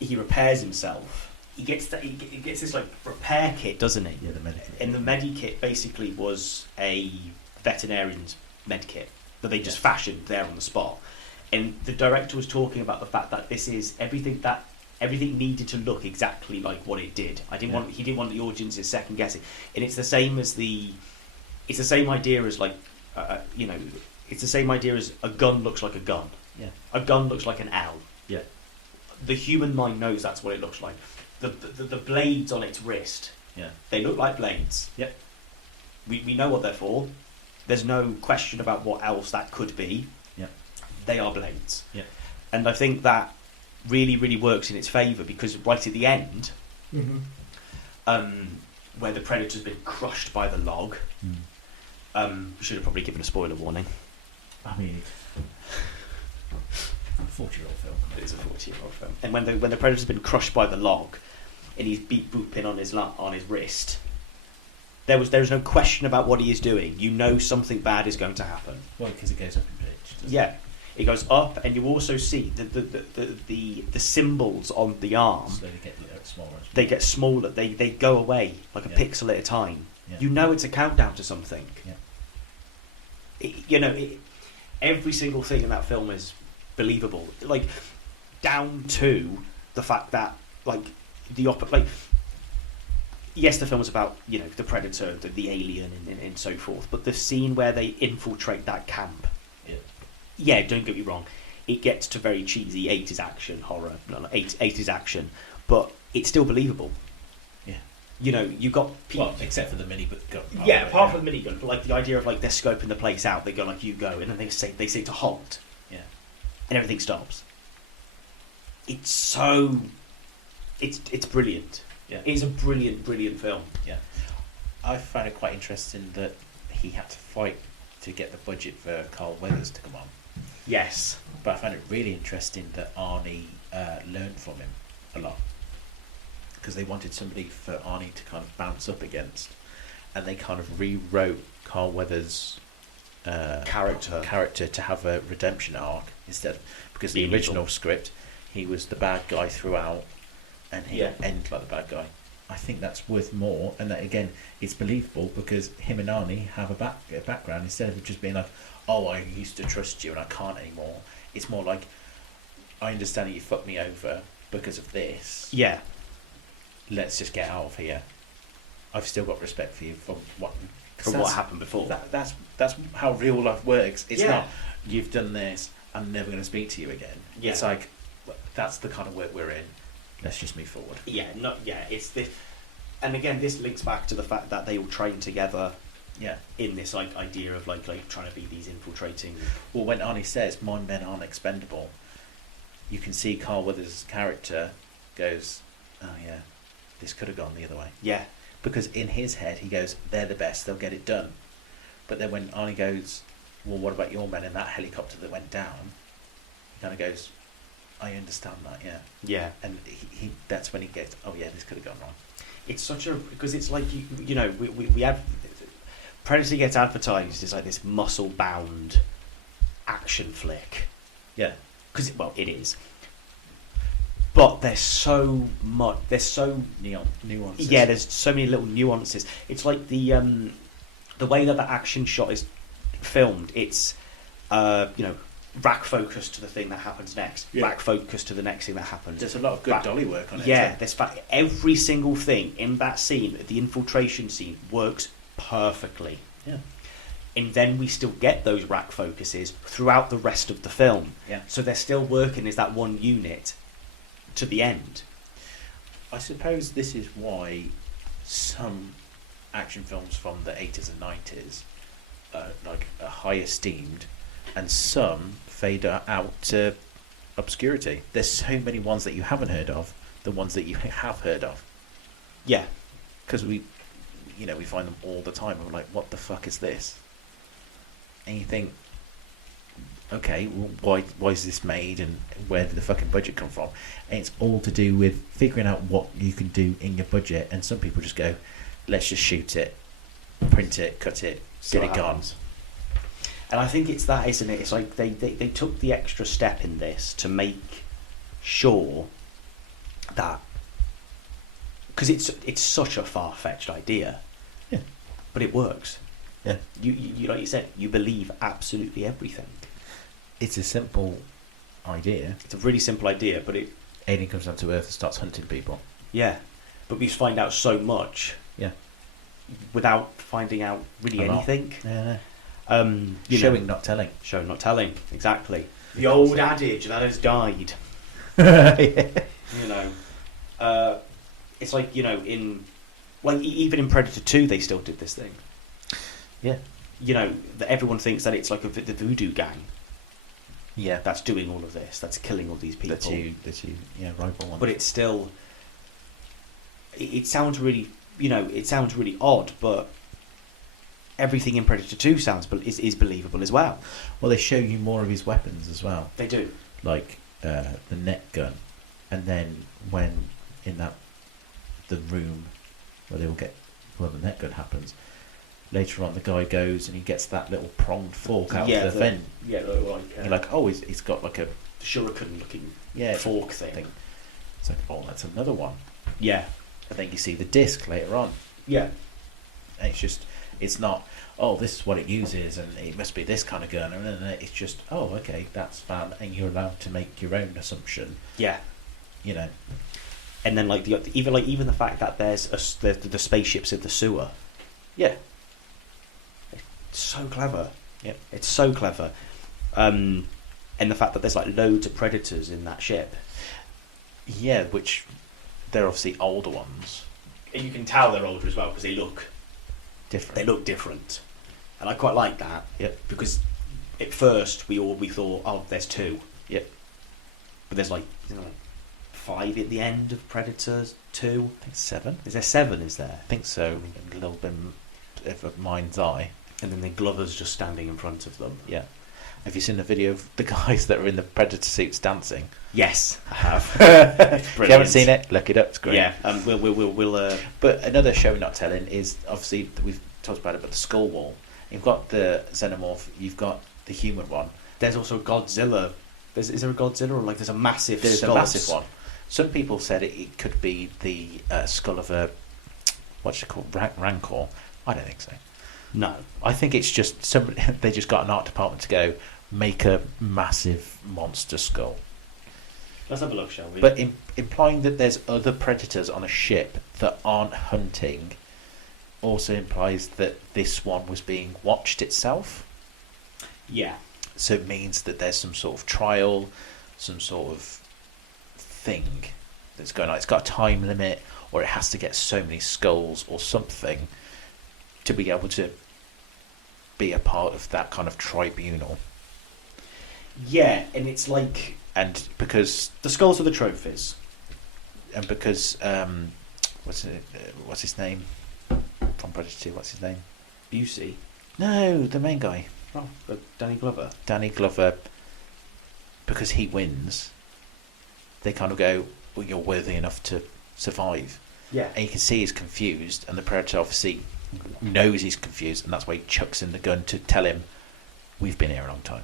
he repairs himself. He gets this like repair kit, doesn't he? Yeah, the medikit. And the medikit basically was a veterinarian's medkit that they just fashioned there on the spot. And the director was talking about the fact that this is everything needed to look exactly like what it did. He didn't want the audiences second guessing. And it's the same idea as like it's the same idea as a gun looks like a gun. Yeah. A gun looks like an L. Yeah. The human mind knows that's what it looks like. The blades on its wrist, Yeah. they look like blades. Yep. We know what they're for. There's no question about what else that could be. Yeah. They are blades. Yeah. And I think that really, really works in its favour because right at the end, where the Predator's been crushed by the log, should have probably given a spoiler warning. I mean, 40-year-old film. It is a 40-year-old film. And when the Predator's been crushed by the log, and he's beep booping on his wrist, there's no question about what he is doing. You know something bad is going to happen. Well, because it goes up in pitch. Yeah, it goes up, and you also see the symbols on the arm. Slowly get smaller. They get smaller. They go away like a pixel at a time. Yeah. You know it's a countdown to something. Yeah. Every single thing in that film is believable. Like down to the fact that yes, the film is about the Predator, the alien, and so forth. But the scene where they infiltrate that camp, don't get me wrong, it gets to very cheesy 80s action horror, 80s action, but it's still believable. Yeah, you got people. Well, except for the minigun. Apart from the minigun, but like the idea of like they're scoping the place out, they go like you go, and then they say to halt. Yeah, and everything stops. It's so. It's brilliant. Yeah. It's a brilliant film. Yeah. I found it quite interesting that he had to fight to get the budget for Carl Weathers to come on. Yes. But I found it really interesting that Arnie learned from him a lot. Because they wanted somebody for Arnie to kind of bounce up against. And they kind of rewrote Carl Weathers' character to have a redemption arc instead. Because the original script, he was the bad guy throughout. And he ended like the bad guy. I think that's worth more, and that again, it's believable because him and Arnie have a background instead of just being like, "Oh, I used to trust you and I can't anymore." It's more like, "I understand that you fucked me over because of this. Yeah, let's just get out of here. I've still got respect for you from what happened before." That's how real life works. It's not you've done this. I'm never going to speak to you again. Yeah. It's like that's the kind of work we're in. Let's just move forward. It's this, and again, this links back to the fact that they all train together. Yeah. In this idea of like trying to be these infiltrating. Well, when Arnie says my men aren't expendable, you can see Carl Weathers' character goes, "Oh yeah, this could have gone the other way." Yeah. Because in his head he goes, "They're the best. They'll get it done." But then when Arnie goes, "Well, what about your men in that helicopter that went down?" He kind of goes, "I understand that, yeah." Yeah. And he that's when he gets, "Oh yeah, this could have gone wrong." It's such a because it's like we have Predator gets advertised as like this muscle bound action flick. Yeah. Because, well, it is. But there's so much. There's so Nuances. yeah. There's so many little nuances. It's like the way that the action shot is filmed. It's rack focus to the thing that happens next. Yeah. Rack focus to the next thing that happens. There's a lot of good dolly work on it. Yeah, too. there's every single thing in that scene, the infiltration scene, works perfectly. Yeah. And then we still get those rack focuses throughout the rest of the film. Yeah. So they're still working as that one unit to the end. I suppose this is why some action films from the 80s and 90s are high esteemed, and some fade out to obscurity. There's so many ones that you haven't heard of, the ones that you have heard of, Yeah. because we find them all the time. And we're like, what the fuck is this? And you think, okay, well, why is this made, and where did the fucking budget come from? And it's all to do with figuring out what you can do in your budget. And some people just go, let's just shoot it, print it, cut it, See get what it gone. happens. And I think it's that, isn't it? It's like they took the extra step in this to make sure that, because it's such a far-fetched idea, Yeah. but it works. Yeah. You like you said, you believe absolutely everything. It's a simple idea. It's a really simple idea, but it Alien comes down to Earth and starts hunting people. yeah, but we find out so much Yeah. without finding out really A lot. anything. Yeah. Showing, not telling. showing, not telling. Exactly. The old adage that has died. Yeah. You know, it's like, in even in Predator 2 they still did this thing. Yeah. That everyone thinks that it's like the voodoo gang Yeah. that's doing all of this, that's killing all these people. The two rival ones. But it's still, it sounds really, it sounds really odd, but everything in Predator 2 is believable as well. Well, they show you more of his weapons as well, They do. like the net gun, and then when in the room where they will get the net gun happens. Later on, the guy goes and he gets that little pronged fork out of the vent. Yeah, like You're like, oh, he's got like a shuriken-looking yeah fork thing. It's like, oh, that's another one. Yeah, And then you see the disc later on. yeah, And it's not, oh, this is what it uses and it must be this kind of gun. And then it's just, oh, okay, that's fine. And you're allowed to make your own assumption, yeah. And then even the fact that there's the spaceships in the sewer. Yeah. It's so clever. Yeah. It's so clever. And the fact that there's like loads of predators in that ship. Yeah, which they're obviously older ones. And you can tell they're older as well because they look Different. different. And I quite like that. Yep. Because at first we thought, oh, there's two. Yep. But there's like 5 at the end of Predators 2. I think 7. Is there 7? Is there? I think so. A little bit of a mind's eye. And then the Glover's just standing in front of them. Yeah. Have you seen the video of the guys that are in the Predator suits dancing? Yes, I have. If you haven't seen it, look it up. It's great. Yeah, we'll. But another show not telling is obviously we've talked about it, but the skull wall. You've got the xenomorph. You've got the human one. There's also Godzilla. Is there a Godzilla or there's a massive? There's skull? a massive one. Some people said it could be the skull of a what's it called, Rancor. I don't think so. No. I think it's just somebody. They just got an art department to go make a massive monster skull. Let's have a look, shall we? But implying that there's other predators on a ship that aren't hunting also implies that this one was being watched itself. yeah, So it means that there's some sort of trial, some sort of thing that's going on. It's got a time limit, or it has to get so many skulls or something to be able to be a part of that kind of tribunal. yeah, and it's like And because the skulls are the trophies. what's his name from Predator 2? What's his name? Busey. No, the main guy, Oh, Danny Glover. Danny Glover. Because he wins, they kind of go, well, you're worthy enough to survive. Yeah. And you can see he's confused, and the Predator obviously knows he's confused, and that's why he chucks in the gun to tell him, we've been here a long time.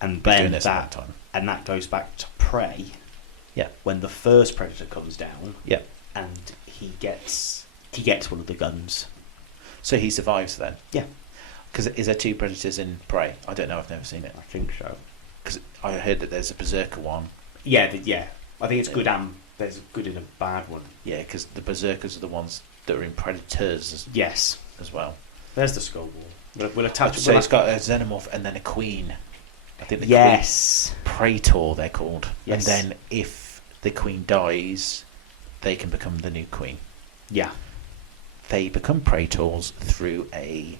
and Been doing then this a long time. and that goes back to Prey. Yeah. When the first Predator comes down, Yeah. and he gets one of the guns. So he survives then? Yeah, Because is there 2 Predators in Prey? I don't know, I've never seen it. I think so. Because I heard that there's a Berserker one. Yeah, yeah. I think it's good, and there's a good and a bad one. Yeah, because the Berserkers are the ones that are in Predators Yes. as well. There's the skull wall. We'll attach. So it's got a Xenomorph and then a Queen. I think the Yes. Queen, Praetor they're called. Yes. And then if the Queen dies, they can become the new Queen. Yeah. They become Praetors through a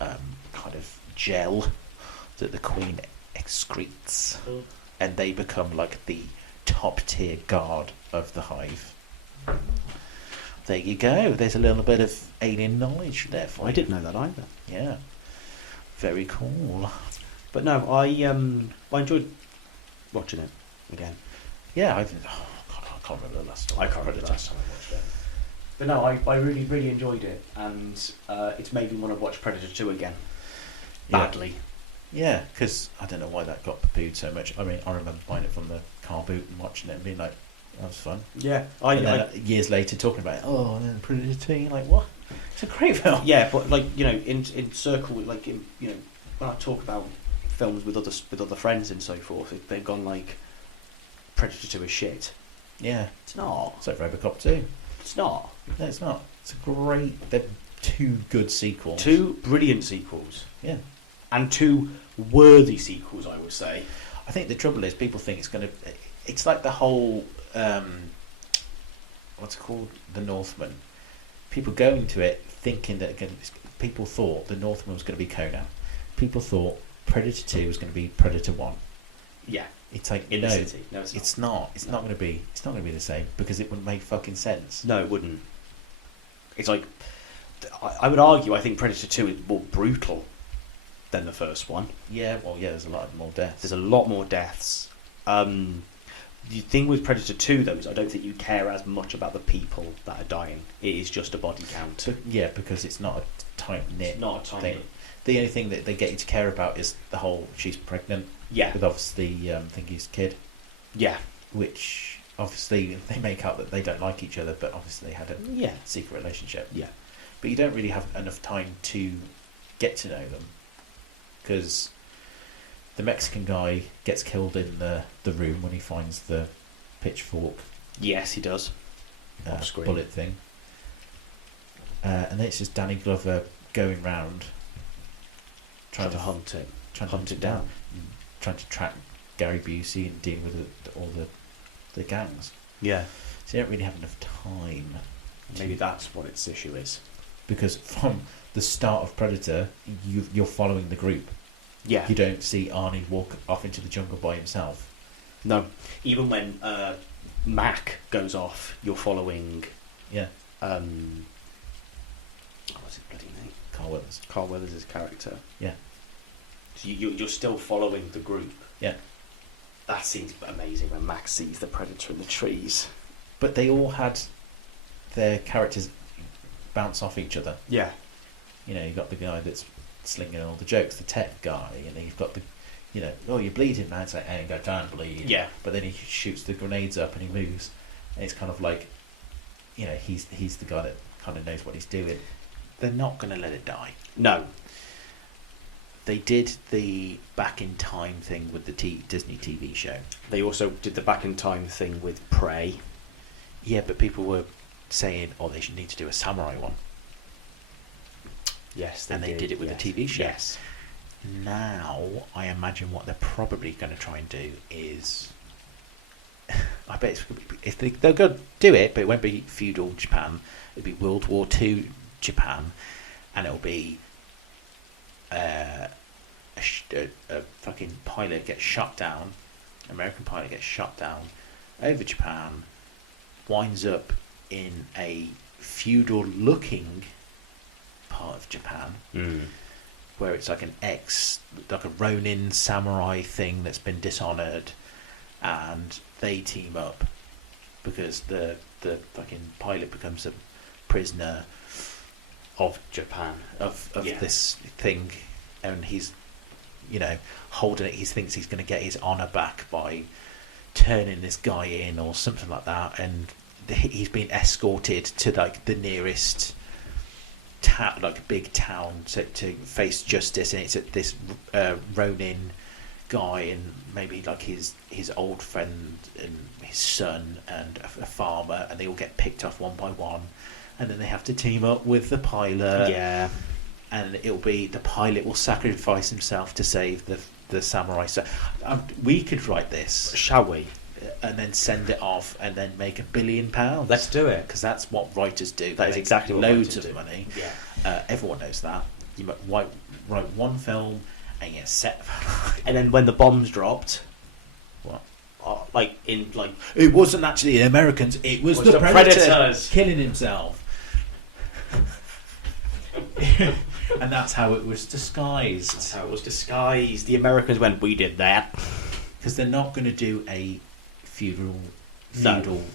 kind of gel that the Queen excretes. And they become like the top tier guard of the hive. There you go. There's a little bit of alien knowledge there for you. I didn't know that either. Yeah. Very cool. But no, I enjoyed watching it again. Yeah, God, I can't remember the last time. I can't remember the last time I watched it. But no, I really, really enjoyed it, and it's made me want to watch Predator 2 again. Yeah. Badly. Yeah, because I don't know why that got poo-pooed so much. I mean, I remember buying it from the car boot and watching it and being like, that was fun. Yeah. And then years later talking about it, oh, and then Predator 2, you're like, what? It's a great film. Yeah, but like, you know, in circle, like, you know, when I talk about films with other friends and so forth, they've gone like, Predator 2 is shit. Yeah. It's not. It's like Robocop 2. It's not. No, it's not. It's a great... They're 2 good sequels. 2 brilliant sequels. Yeah. And 2 worthy sequels, I would say. I think the trouble is people think it's going to... It's like the whole... what's it called? The Northman. People go into it thinking that... People thought the Northman was going to be Conan. People thought Predator 2 was going to be Predator 1. Yeah. It's like, In no, the city. No, it's not. it's not. It's not going to be. It's not going to be the same because it wouldn't make fucking sense. No, it wouldn't. It's like... I would argue, I think Predator 2 is more brutal than the first one. Yeah, well, yeah. There's a lot more deaths. There's a lot more deaths. The thing with Predator 2, though, is I don't think you care as much about the people that are dying. It is just a body count. So, yeah, because it's not a tight knit. It's not a tiny... thing. The only thing that they get you to care about is the whole she's pregnant Yeah. with obviously Thingy's kid, Yeah. which obviously they make out that they don't like each other, but obviously they had a Yeah. secret relationship. Yeah. But you don't really have enough time to get to know them because the Mexican guy gets killed in the room when he finds the pitchfork Yes, he does. Off screen. bullet thing. And then it's just Danny Glover going round Trying to hunt it. trying to hunt it down, trying to track Gary Busey and deal with all the gangs. Yeah. So you don't really have enough time. Maybe that's what its issue is. Because from the start of Predator, you're following the group. Yeah. You don't see Arnie walk off into the jungle by himself. No. Even when Mac goes off, you're following... Yeah. What's his bloody name? Carl Weathers. Carl Weathers' character. Yeah. So you're still following the group. Yeah. That seems amazing when Max sees the Predator in the trees. But they all had their characters bounce off each other. Yeah. You know, you've got the guy that's slinging all the jokes, the tech guy, and then you've got the, you know, oh, you're bleeding, man. It's like, I ain't got time to bleed. Yeah. But then he shoots the grenades up and he moves. And it's kind of like, you know, he's the guy that kind of knows what he's doing. They're not going to let it die. No. They did the back in time thing with the Disney TV show. They also did the back in time thing with Prey. Yeah, but people were saying, oh, they should need to do a samurai one. Yes, And they did it with yes. the TV show. Yes. Now, I imagine what they're probably going to try and do is... I bet if they'll go do it, but it won't be feudal Japan. It'll be World War II Japan, and it'll be a fucking pilot gets shot down, American pilot gets shot down over Japan, winds up in a feudal-looking part of Japan, where it's like like a Ronin samurai thing that's been dishonoured, and they team up because the fucking pilot becomes a prisoner Of Japan. of Yeah. this thing, and he's holding it. He thinks he's going to get his honour back by turning this guy in or something like that, and he's been escorted to like the nearest town, like a big town, to face justice. And it's this Ronin guy and maybe like his old friend and his son and a farmer, and they all get picked off one by one, and then they have to team up with the pilot. Yeah. And it'll be the pilot will sacrifice himself to save the samurai. So we could write this, Shall we? and then send it off, and then make £1 billion. Let's do it. Because that's what writers do. That is They exactly make what loads writers of do. money. Yeah. Everyone knows that. You write one film and you set. And then when the bombs dropped, What? it It wasn't actually the Americans. It was the Predators killing himself. And that's how it was disguised. That's how it was disguised. The Americans went, we did that. Because they're not going to do a feudal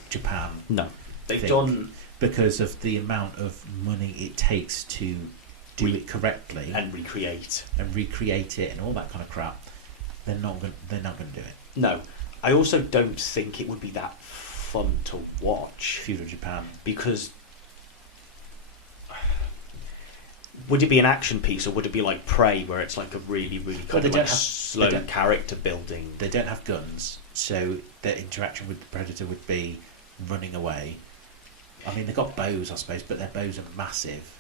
Japan No. They've thing, done... because of the amount of money it takes to do it correctly And recreate. it and all that kind of crap. They're not going to do it. No. I also don't think it would be that fun to watch. Feudal Japan. Because... Would it be an action piece, or would it be like Prey, where it's like a really, really kind of like slow character building? They don't have guns, so their interaction with the Predator would be running away. I mean, they've got bows, I suppose, but their bows are massive.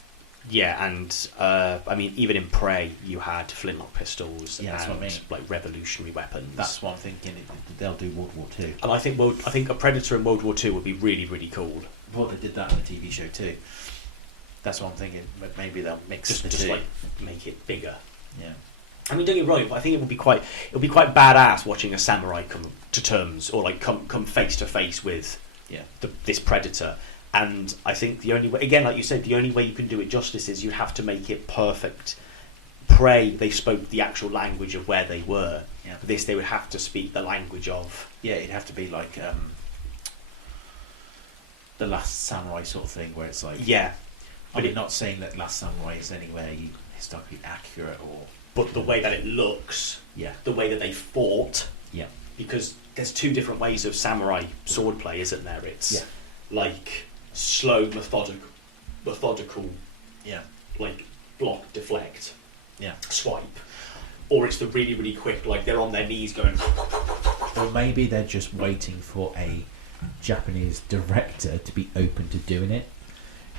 Yeah, and I mean, even in Prey, you had flintlock pistols Yeah, that's and what I mean. like revolutionary weapons. That's what I'm thinking. They'll do World War Two. And I think a Predator in World War II would be really, really cool. Well, they did that in the TV show too. That's what I'm thinking. Maybe they'll mix the Just two. like make it bigger. Yeah. I mean, don't get me wrong, but I think it would be quite badass watching a samurai come to terms, or like come face to face with this predator. And I think the only way, again, like you said, the only way you can do it justice is you have to make it perfect. Prey, they spoke the actual language of where they were. Yeah. For this, they would have to speak the language of... Yeah, it'd have to be like the Last Samurai sort of thing, where it's like... Yeah. I'm not saying that Last Samurai is anywhere historically accurate, or... But the way that it looks, Yeah. the way that they fought, Yeah. because there's two different ways of samurai swordplay, isn't there? It's like slow, methodical, Yeah. like block, deflect, Yeah. swipe, or it's the really, really quick, like they're on their knees going... Or maybe they're just waiting for a Japanese director to be open to doing it,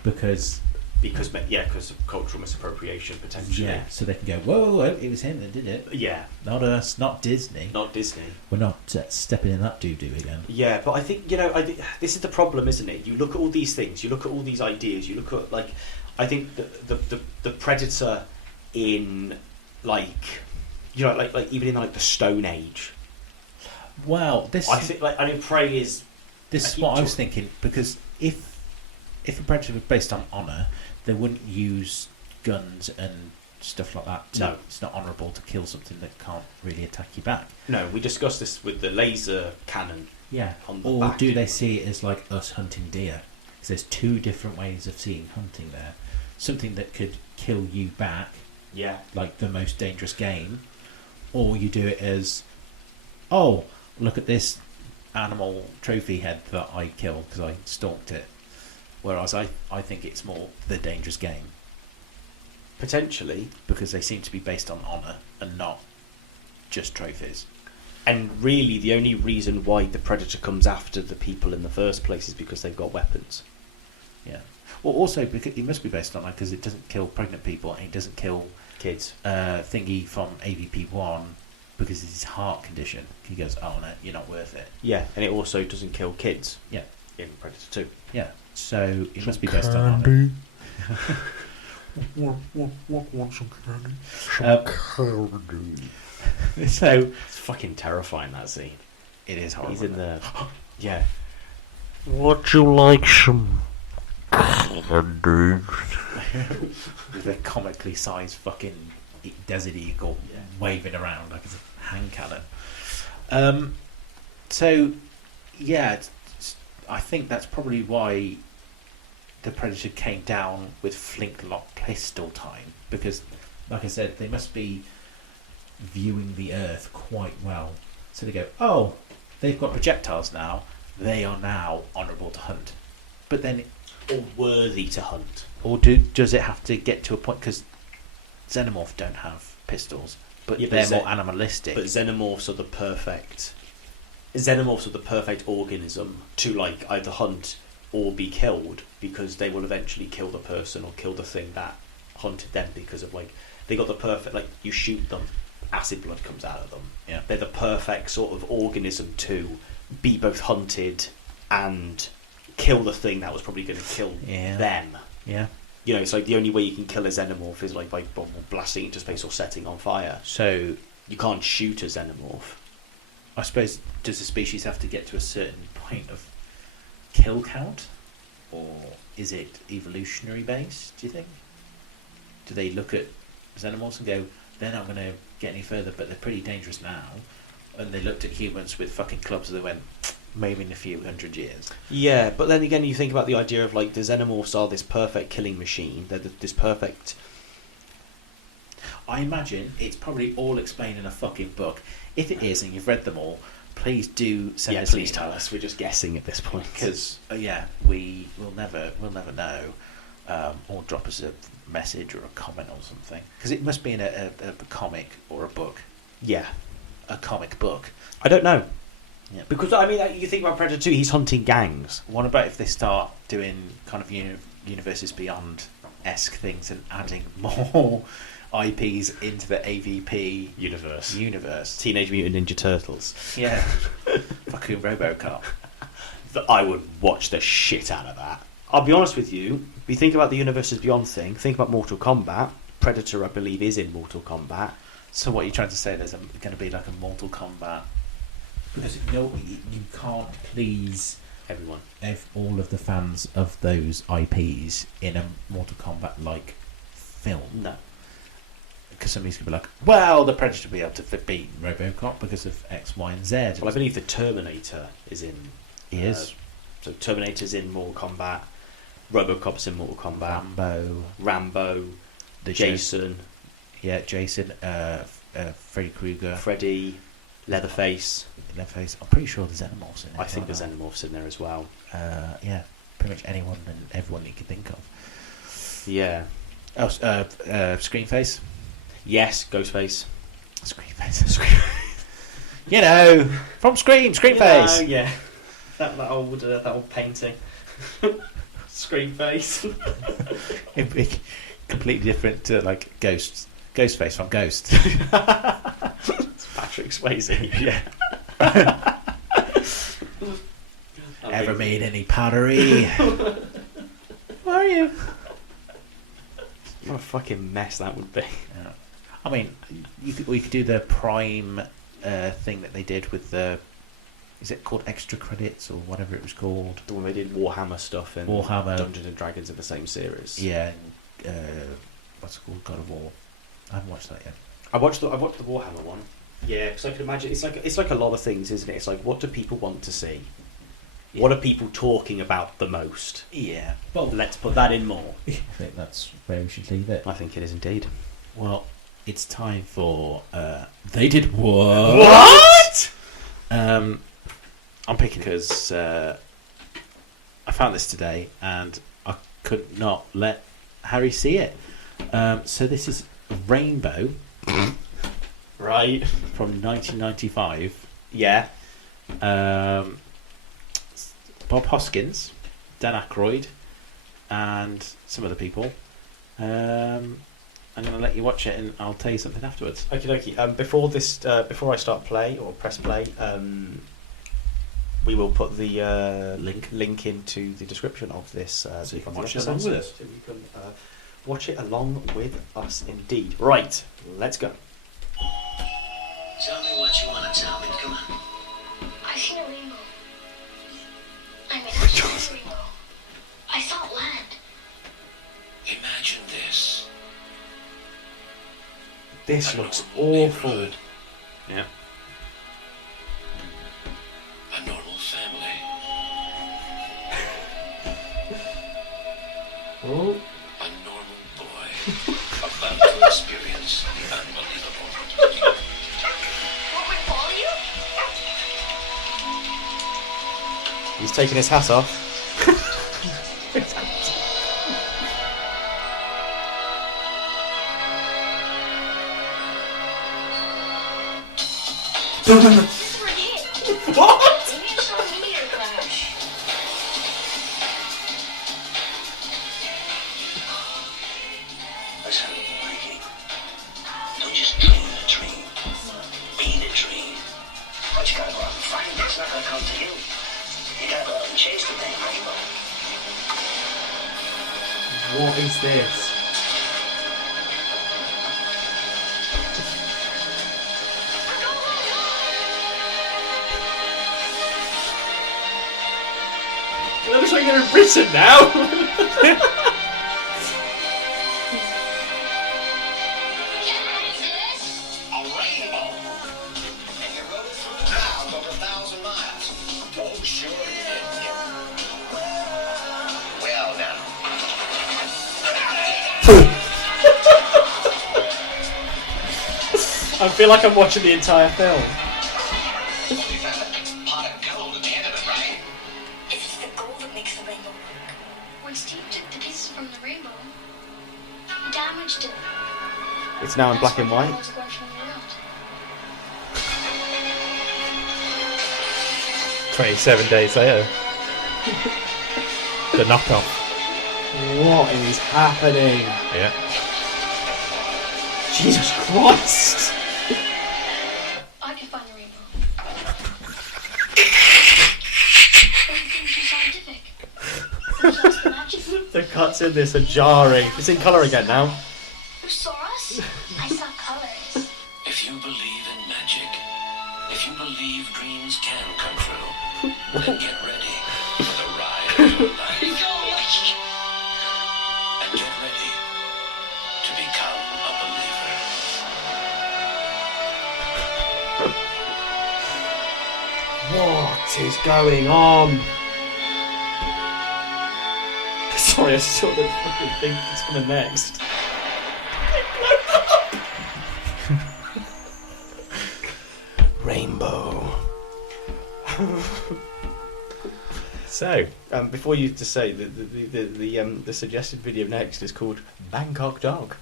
because of cultural misappropriation, potentially. yeah, so they can go, whoa, it was him that did it, Yeah, not us, not Disney. not Disney. We're not stepping in that doo-doo again. Yeah, but I think, this is the problem, isn't it? You look at all these things, you look at all these ideas, you look at, like, I think the Predator in, like, like even in, like, the Stone Age. Well, this I think, like, I mean, Prey is... is what I was thinking, because if a Predator was based on honour, they wouldn't use guns and stuff like that. No. It's not honourable to kill something that can't really attack you back. No, we discussed this with the laser cannon. Yeah. On the Or back, do didn't they we? see it as like us hunting deer? Because there's two different ways of seeing hunting there. Something that could kill you back, Yeah. like the most dangerous game, or you do it as, oh, look at this animal trophy head that I killed because I stalked it. Whereas I think it's more the dangerous game, Potentially. because they seem to be based on honour and not just trophies. And really, the only reason why the Predator comes after the people in the first place is because they've got weapons. Yeah. Well, also because it must be based on that, because it doesn't kill pregnant people and it doesn't kill Kids. Thingy from AVP1 because of his heart condition. He goes, oh no, you're not worth it. Yeah, and it also doesn't kill kids. Yeah. In Predator 2. Yeah. So it must be based on honour. Want some candy? So It's fucking terrifying, that scene. it is horrible. He's in the... Yeah. Would you like some candy? With a comically sized fucking desert eagle waving around like it's a hand cannon. So, yeah, I think that's probably why the Predator came down with flintlock pistol time, because, like I said, they must be viewing the Earth quite well. So they go, oh, they've got projectiles now. They are now honourable to hunt. But then, Or worthy to hunt. or does it have to get to a point? Because xenomorph don't have pistols, but Yeah, but they're Xen- more animalistic. But xenomorphs are the perfect. Xenomorphs are the perfect organism to like either hunt or be killed, because they will eventually kill the person or kill the thing that hunted them, because of like they got the perfect, like you shoot them, acid blood comes out of them. Yeah. They're the perfect sort of organism to be both hunted and kill the thing that was probably going to kill Yeah. them. Yeah. You know, it's like the only way you can kill a xenomorph is like by blasting it into space or setting on fire. So You can't shoot a xenomorph. I suppose, does the species have to get to a certain point of kill count, or is it evolutionary based? Do you think? Do they look at xenomorphs and go, they're not going to get any further, but they're pretty dangerous now? And they looked at humans with fucking clubs and they went, maybe in a few hundred years. Yeah, but then again, you think about the idea of like the xenomorphs are this perfect killing machine. They're this perfect. I imagine it's probably all explained in a fucking book. If it is, and you've read them all, please do send us. Please tell us. We're just guessing at this point. Because we will never know, or drop us a message or a comment or something. Because it must be in a comic or a book. Yeah, A comic book. I don't know. Yeah. Because I mean, you think about Predator 2, he's hunting gangs. What about if they start doing kind of Universes Beyond-esque things and adding more IPs into the AVP universe? Teenage Mutant Ninja Turtles. Yeah. Fucking RoboCop. I would watch the shit out of that. I'll be honest with you. If you think about the Universes Beyond thing, think about Mortal Kombat. Predator, I believe, is in Mortal Kombat. So what you're trying to say, there's going to be like a Mortal Kombat, because you can't please Everyone. all of the fans of those IPs in a Mortal Kombat like film. No. Because somebody's going to be like, well, the Predator will be able to beat RoboCop because of X, Y, and Z. Well, I believe the Terminator is in. He is. So Terminator's in Mortal Kombat. RoboCop's in Mortal Kombat. Rambo. The Jason. Jason. Freddy Krueger. Freddy. Leatherface. Leatherface. I'm pretty sure there's Xenomorphs in it. I think there's Xenomorphs in there as well. Yeah, pretty much anyone and everyone you can think of. Yeah. Oh, Screenface. Yes, Ghostface. Screenface. You know, from Screenface. Yeah. That old painting. Screenface. It'd be completely different to like Ghostface from Ghost. It's Patrick Swayze. Yeah. Ever made any pottery? Where are you? What a fucking mess that would be. Yeah. I mean, you could do the Prime thing that they did with the. Is it called Extra Credits or whatever it was called? The one they did Warhammer stuff and Warhammer. Dungeons and Dragons of the same series. Yeah. What's it called? God of War. I haven't watched that yet. I watched the Warhammer one. Yeah, because I can imagine it's like a lot of things, isn't it? It's like, what do people want to see? Yeah. What are people talking about the most? Yeah. Well, let's put that in more. I think that's where we should leave it. I think it is indeed. Well, it's time for They Did What? What? I'm picking because I found this today and I could not let Harry see it. So this is Rainbow Right. from 1995. Yeah. Bob Hoskins, Dan Aykroyd, and some other people. I'm going to let you watch it, and I'll tell you something afterwards. Okie dokie. Before I start play or press play, we will put the link into the description of this. So you can watch it along with us. So you can watch it along with us, indeed. Right. Let's go. Tell me what you want to tell me. Come on. I seen a rainbow. I mean, I saw a rainbow. I saw it land. Imagine this. This A looks normal awful. neighborhood, Yeah. A normal family. Oh. A normal boy about to experience the unbelievable. He's taking his hat off. This is for you. What? Maybe it's a meteor crash. Listen, Mikey. Don't just dream the dream. Be the dream. But you gotta go out and find it. It's not gonna come to you. You gotta go out and chase the damn rainbow. What is this? It looks like you're in Britain now. A rainbow. And you rode it through the clouds over 1,000 miles. Oh, sure you did. Well, now. I feel like I'm watching the entire film. We found a pot of gold at the end of it, right? It's the gold that makes the rainbow work. When Steve took the pieces from the rainbow, he damaged it. It's now in black and white. That's why the rainbows are going from the world. 27 days later. The knockoff. What is happening? Yeah. Jesus Christ! I can find the rainbow. Everything's too scientific. Who's lost the magic? The cuts in this are jarring. It's in colour again now. Who saw us? I saw colors. If you believe in magic, if you believe dreams can come true, then get ready for the ride of your life. And get ready to become a believer. What is going on? Sorry, I saw the fucking thing that's coming next. Rainbow. So, Before you to say the suggested video next is called Bangkok Dog.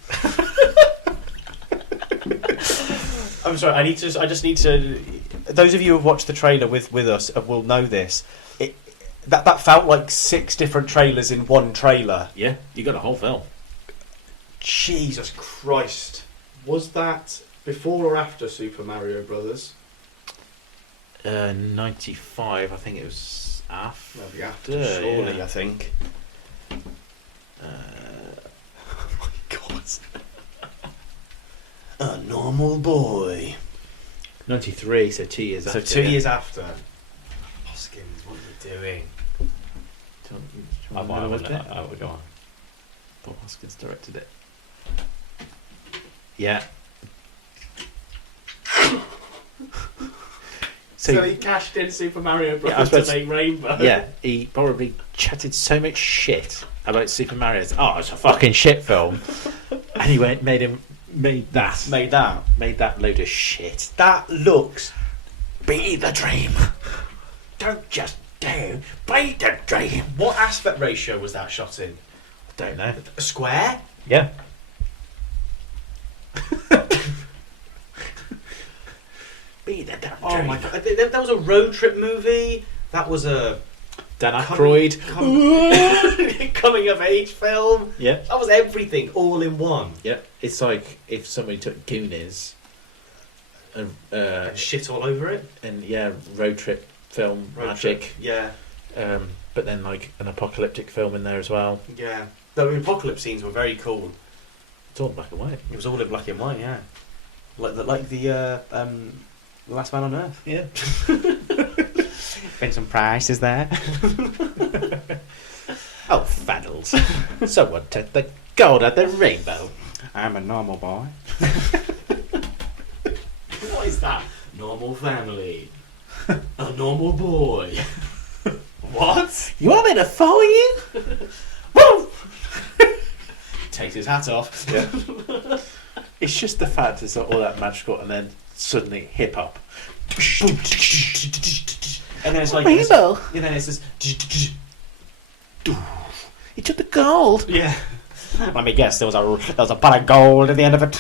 I'm sorry. I just need to. Those of you who have watched the trailer with us will know this. That felt like 6 different trailers in one trailer. yeah, you got a whole film. Jesus Christ! Was that before or after Super Mario Brothers? 95, I think it was after. Maybe after, surely. yeah. I think. Oh my God! A normal boy. 93, so 2 years So after. 2 years after. Hoskins, what are you doing? I would go on. Paul Hoskins directed it. Yeah. So he cashed in Super Mario Yeah, I was Bros. about to to- make Rainbow. Yeah, he probably chatted so much shit about Super Mario. Oh, it's a fucking shit film. And he made that load of shit. That looks. Be the dream. Don't just do. Be the dream. What aspect ratio was that shot in? Don't know. A square? Yeah. Be the damn Oh dream. my God! That was a road trip movie. That was a Dan Aykroyd. coming of age film. Yeah. That was everything all in one. Yeah. It's like if somebody took Goonies and And shit all over it. road trip film Road magic. trip. Yeah. But then like an apocalyptic film in there as well. Yeah. The apocalypse scenes were very cool. It's all black and white. It was all in black and white. Yeah. Like the Last Man on Earth. Yeah. Vincent Price is there. Oh, faddles. Someone took the gold at the rainbow. I'm a normal boy. What is that? Normal family. A normal boy. What? You want me to follow you? Woo! Takes his hat off. Yeah. It's just the fact it's all that magical and then suddenly hip hop. And then it's like Rainbow. And then it's this. He took the gold. Yeah. Let me guess. There was a pot of gold at the end of it.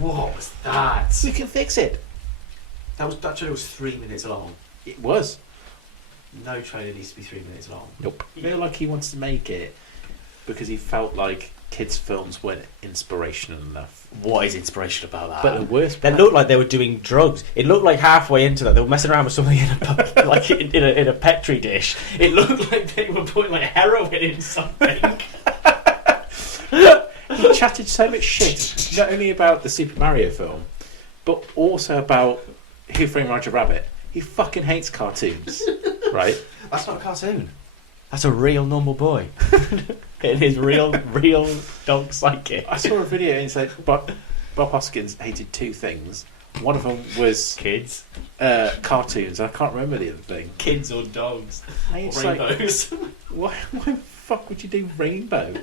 What was that? We can fix it. That trailer was 3 minutes long. It was. No trailer needs to be 3 minutes long. Nope. I feel like he wants to make it because he felt like kids' films weren't inspirational enough. What is inspirational about that? But the worst They part- looked like they were doing drugs. It looked like halfway into that they were messing around with something in a like in a petri dish. It looked like they were putting like heroin in something. He chatted so much shit, not only about the Super Mario film, but also about Who Framed Roger Rabbit. He fucking hates cartoons, right? That's not a cartoon. That's a real normal boy. It is real dog psychic. I saw a video and it said Bob Hoskins hated two things. One of them was Kids. cartoons. I can't remember the other thing. Kids or dogs. And Or it's like, rainbows. why the fuck would you do Rainbow?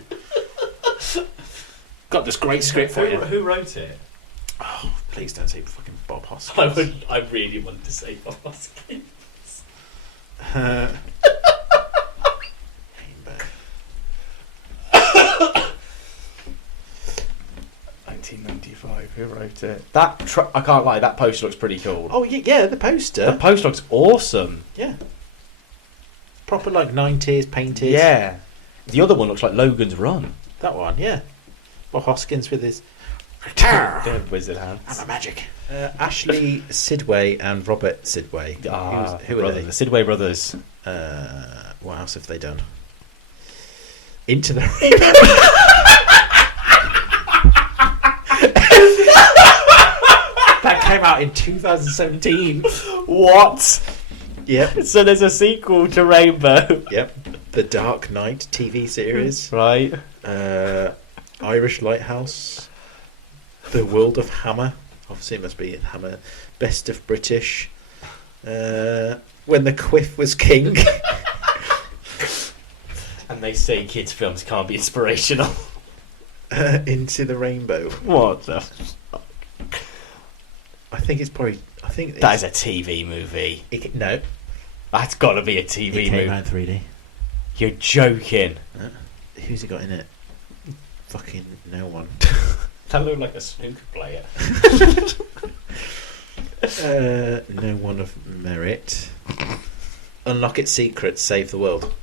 Got this great script for you. Who wrote it? Oh, please don't say fucking Bob Hoskins. I really want to say Bob Hoskins. Rainbow. 1995. Who wrote it? I can't lie. That poster looks pretty cool. Oh yeah, the poster. The poster looks awesome. Yeah. Proper like 90s painted. Yeah. The other one looks like Logan's Run. That one, yeah. Bob Hoskins with his They're wizard hands. I'm a magic. Ashley Sidway and Robert Sidway. Who are they? The Sidway brothers. What else have they done? Into the That came out in 2017. What? Yep. So there's a sequel to Rainbow. Yep. The Dark Knight TV series. Right. Irish Lighthouse. The World of Hammer. Obviously it must be Hammer. Best of British. When the Quiff was king. And they say kids' films can't be inspirational. Into the Rainbow. What the? I think it's probably. That is a TV movie. No. That's got to be a TV It movie. came out in 3D. You're joking. Who's it got in it? Fucking no one. That looked like a snooker player. No one of merit. Unlock its secrets, save the world.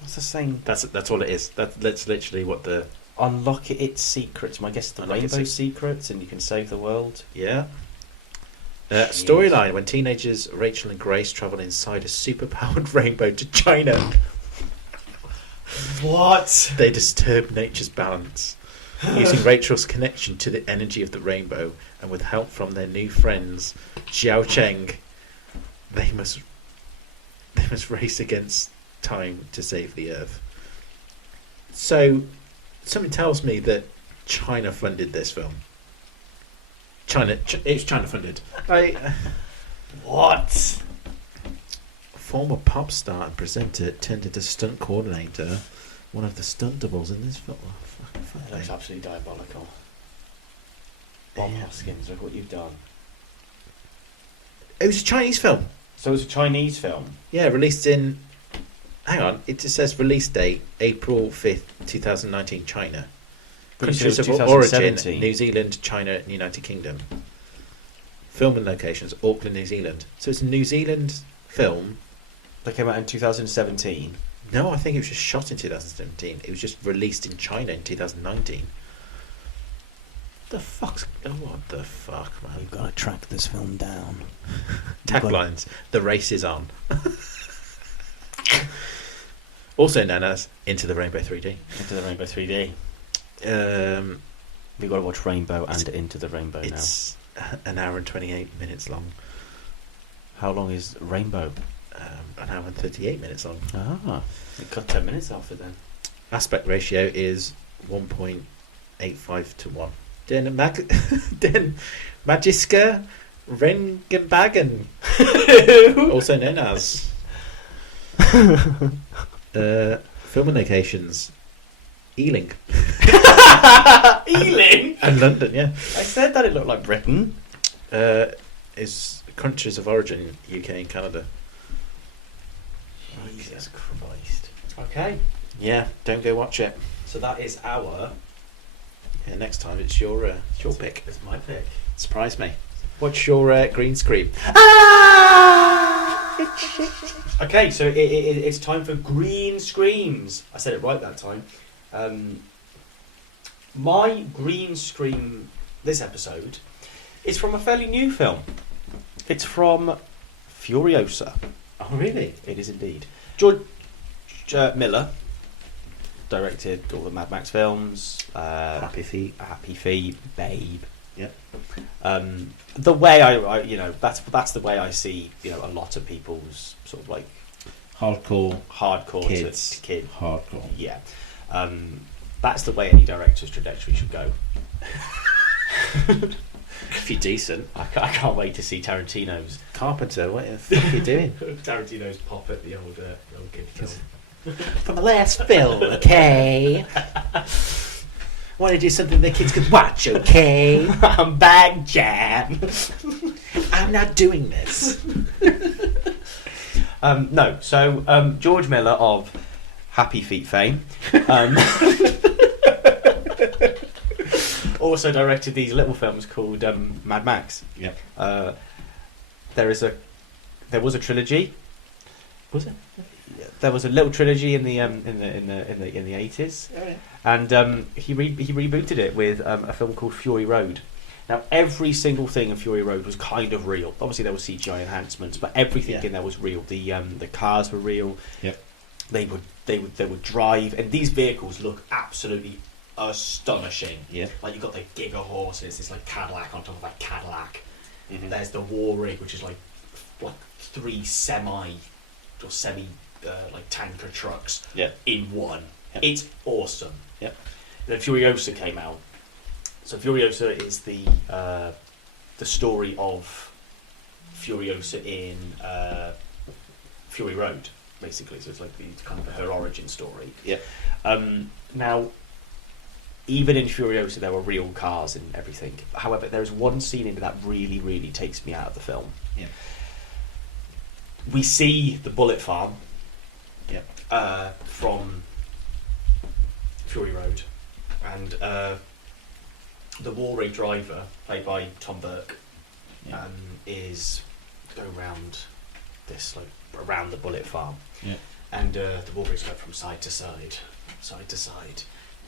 What's the same? That's all it is. That's literally what the Unlock its secrets. I guess the Unlock its rainbow secrets, and you can save the world. yeah. Storyline: when teenagers Rachel and Grace travel inside a superpowered rainbow to China, What? they disturb nature's balance. Using Rachel's connection to the energy of the rainbow, and with help from their new friends, Xiao Cheng, they must race against time to save the Earth. So, something tells me that China funded this film. It's China funded. What? Former pop star and presenter turned into stunt coordinator, one of the stunt doubles in this film. Oh, fuck That's me. absolutely diabolical. Bob Yeah. Hoskins, look what you've done. It was a Chinese film. So it's a Chinese film. Yeah, released in. Hang on, it just says release date April 5th, 2019, China. But you said Countries it of was origin: 2017. New Zealand, China, and United Kingdom. Film and locations: Auckland, New Zealand. So it's a New Zealand film. That came out in 2017. No, I think it was just shot in 2017. It was just released in China in 2019. What the fuck, man? You've got to track this film down. Taglines: The race is on. Also known as Into the Rainbow 3D. Into the Rainbow 3D. We've got to watch Rainbow and Into the Rainbow now. It's an hour and 28 minutes long. How long is Rainbow? An hour and 38 minutes long. Ah, it cut 10 minutes off it then. Aspect ratio is 1.85 to 1. Den Magiska Rengenbagen. Also known as. Film and locations: Ealing. Ealing? And London, yeah. I said that it looked like Britain. Is countries of origin: UK and Canada. Jesus Christ. Okay. Yeah, don't go watch it. So that is our... Yeah, next time it's your pick. It's my pick. Surprise me. What's your green screen? Okay, so it's time for green screams. I said it right that time. My green scream this episode is from a fairly new film. It's from Furiosa. Oh, really? It is indeed. George Miller directed all the Mad Max films. Happy Feet. Happy Feet, Babe. Yep. The way I that's the way I see a lot of people's sort of like hardcore Kids. to kid. Hardcore. Yeah. That's the way any director's trajectory should go. If you're decent. I can't wait to see Tarantino's Carpenter, what the fuck are you doing? Tarantino's pop at the old kid film. From the last film, okay? Want to do something the kids could watch, okay? I'm Bag Jam. I'm not doing this. No, so George Miller of Happy Feet fame also directed these little films called Mad Max. Yep. There was a trilogy. Was it? There was a little trilogy in the 80s, Oh, yeah. and he rebooted it with a film called Fury Road. Now every single thing in Fury Road was kind of real. Obviously there was CGI enhancements, but everything in there was real. The cars were real. Yep. They would drive, and these vehicles look absolutely astonishing. Yeah. Like you've got the Giga horses, it's like Cadillac on top of a Cadillac. Mm-hmm. There's the War Rig, which is like 3 semi like tanker trucks in one. Yep. It's awesome. Yep. Then Furiosa came out. So Furiosa is the story of Furiosa in Fury Road, basically. So it's like kind of her origin story. Yep. Now, even in Furiosa, there were real cars and everything. However, there is one scene in it that really, really takes me out of the film. Yeah. We see the bullet farm. Yep. From Fury Road, and the War Rig driver, played by Tom Burke, is going around this around the bullet farm, and the War Rig's going from side to side,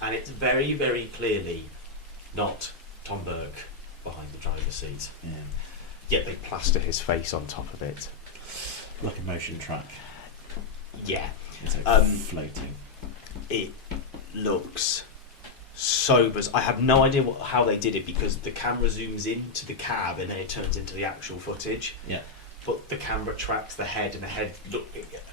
and it's very, very clearly not Tom Burke behind the driver's seat. Yeah. Yet they plaster his face on top of it. Like a motion track. Yeah. It's like floating. It looks so bizarre. I have no idea how they did it, because the camera zooms into the cab and then it turns into the actual footage. Yeah. But the camera tracks the head, and the head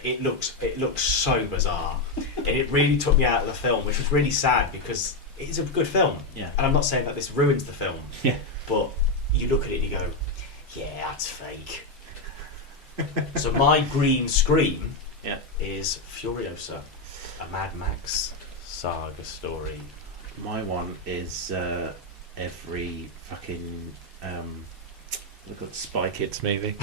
it looks so bizarre, and it really took me out of the film, which was really sad because it is a good film. Yeah. And I'm not saying that this ruins the film. Yeah. But you look at it and you go, yeah, that's fake. So my green scream is Furiosa, a Mad Max saga story. My one is every fucking look at Spy Kids movie.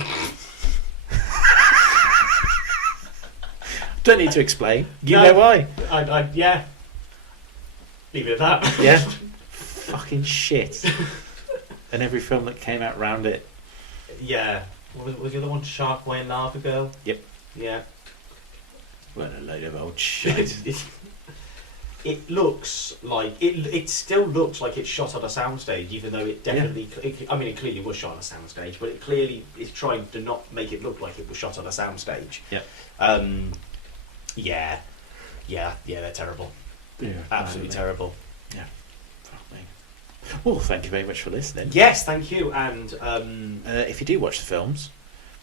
Don't need to explain. You know why? I yeah. Leave it at that. Yeah. Fucking shit. And every film that came out round it. Yeah. What was the other one? Sharkway and Lava Girl? Yep. Yeah. What a load of old shit. It looks like it still looks like it's shot on a soundstage, even though it definitely. It clearly was shot on a soundstage, but it clearly is trying to not make it look like it was shot on a soundstage. Yep. Yeah, they're terrible. Yeah, Absolutely terrible. Yeah. Fuck me. Well, thank you very much for listening. Yes, thank you. And if you do watch the films,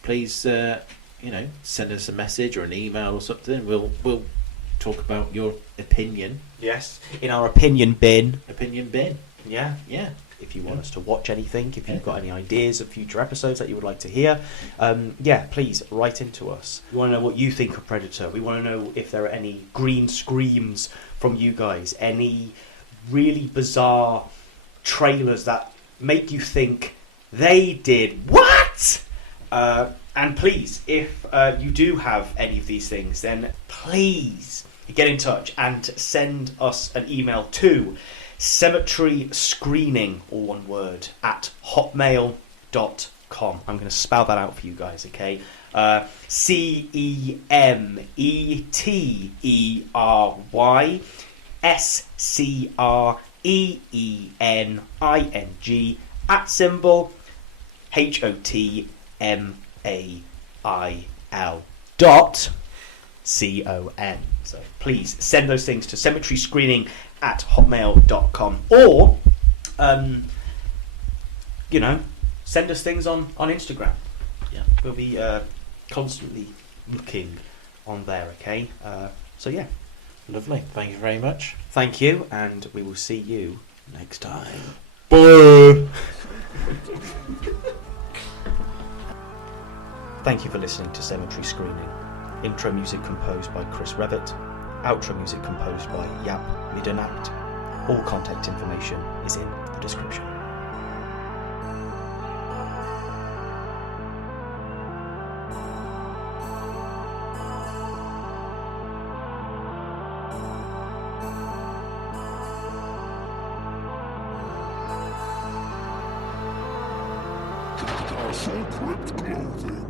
please, send us a message or an email or something. We'll talk about your opinion. yes, in our opinion bin. Opinion bin. Yeah. Yeah. If you want us to watch anything, if you've got any ideas of future episodes that you would like to hear, please write into us. We want to know what you think of Predator. We want to know if there are any green screams from you guys, any really bizarre trailers that make you think they did what? And please, if you do have any of these things, then please get in touch and send us an email to cemeteryscreening, all one word, at hotmail.com. I'm going to spell that out for you guys, okay? CEMETRYSCREENING at symbol HOTMAIL.com. So please send those things to cemeteryscreening at hotmail.com, or send us things on Instagram. Yeah, we'll be constantly looking on there, okay? So yeah, Lovely. Thank you very much. thank you, and we will see you next time. Bye. Thank you for listening to Cemetery Screening. Intro music composed by Chris Revitt. Outro music composed by Yap Midanact. All contact information is in the description. Also crypt clothing.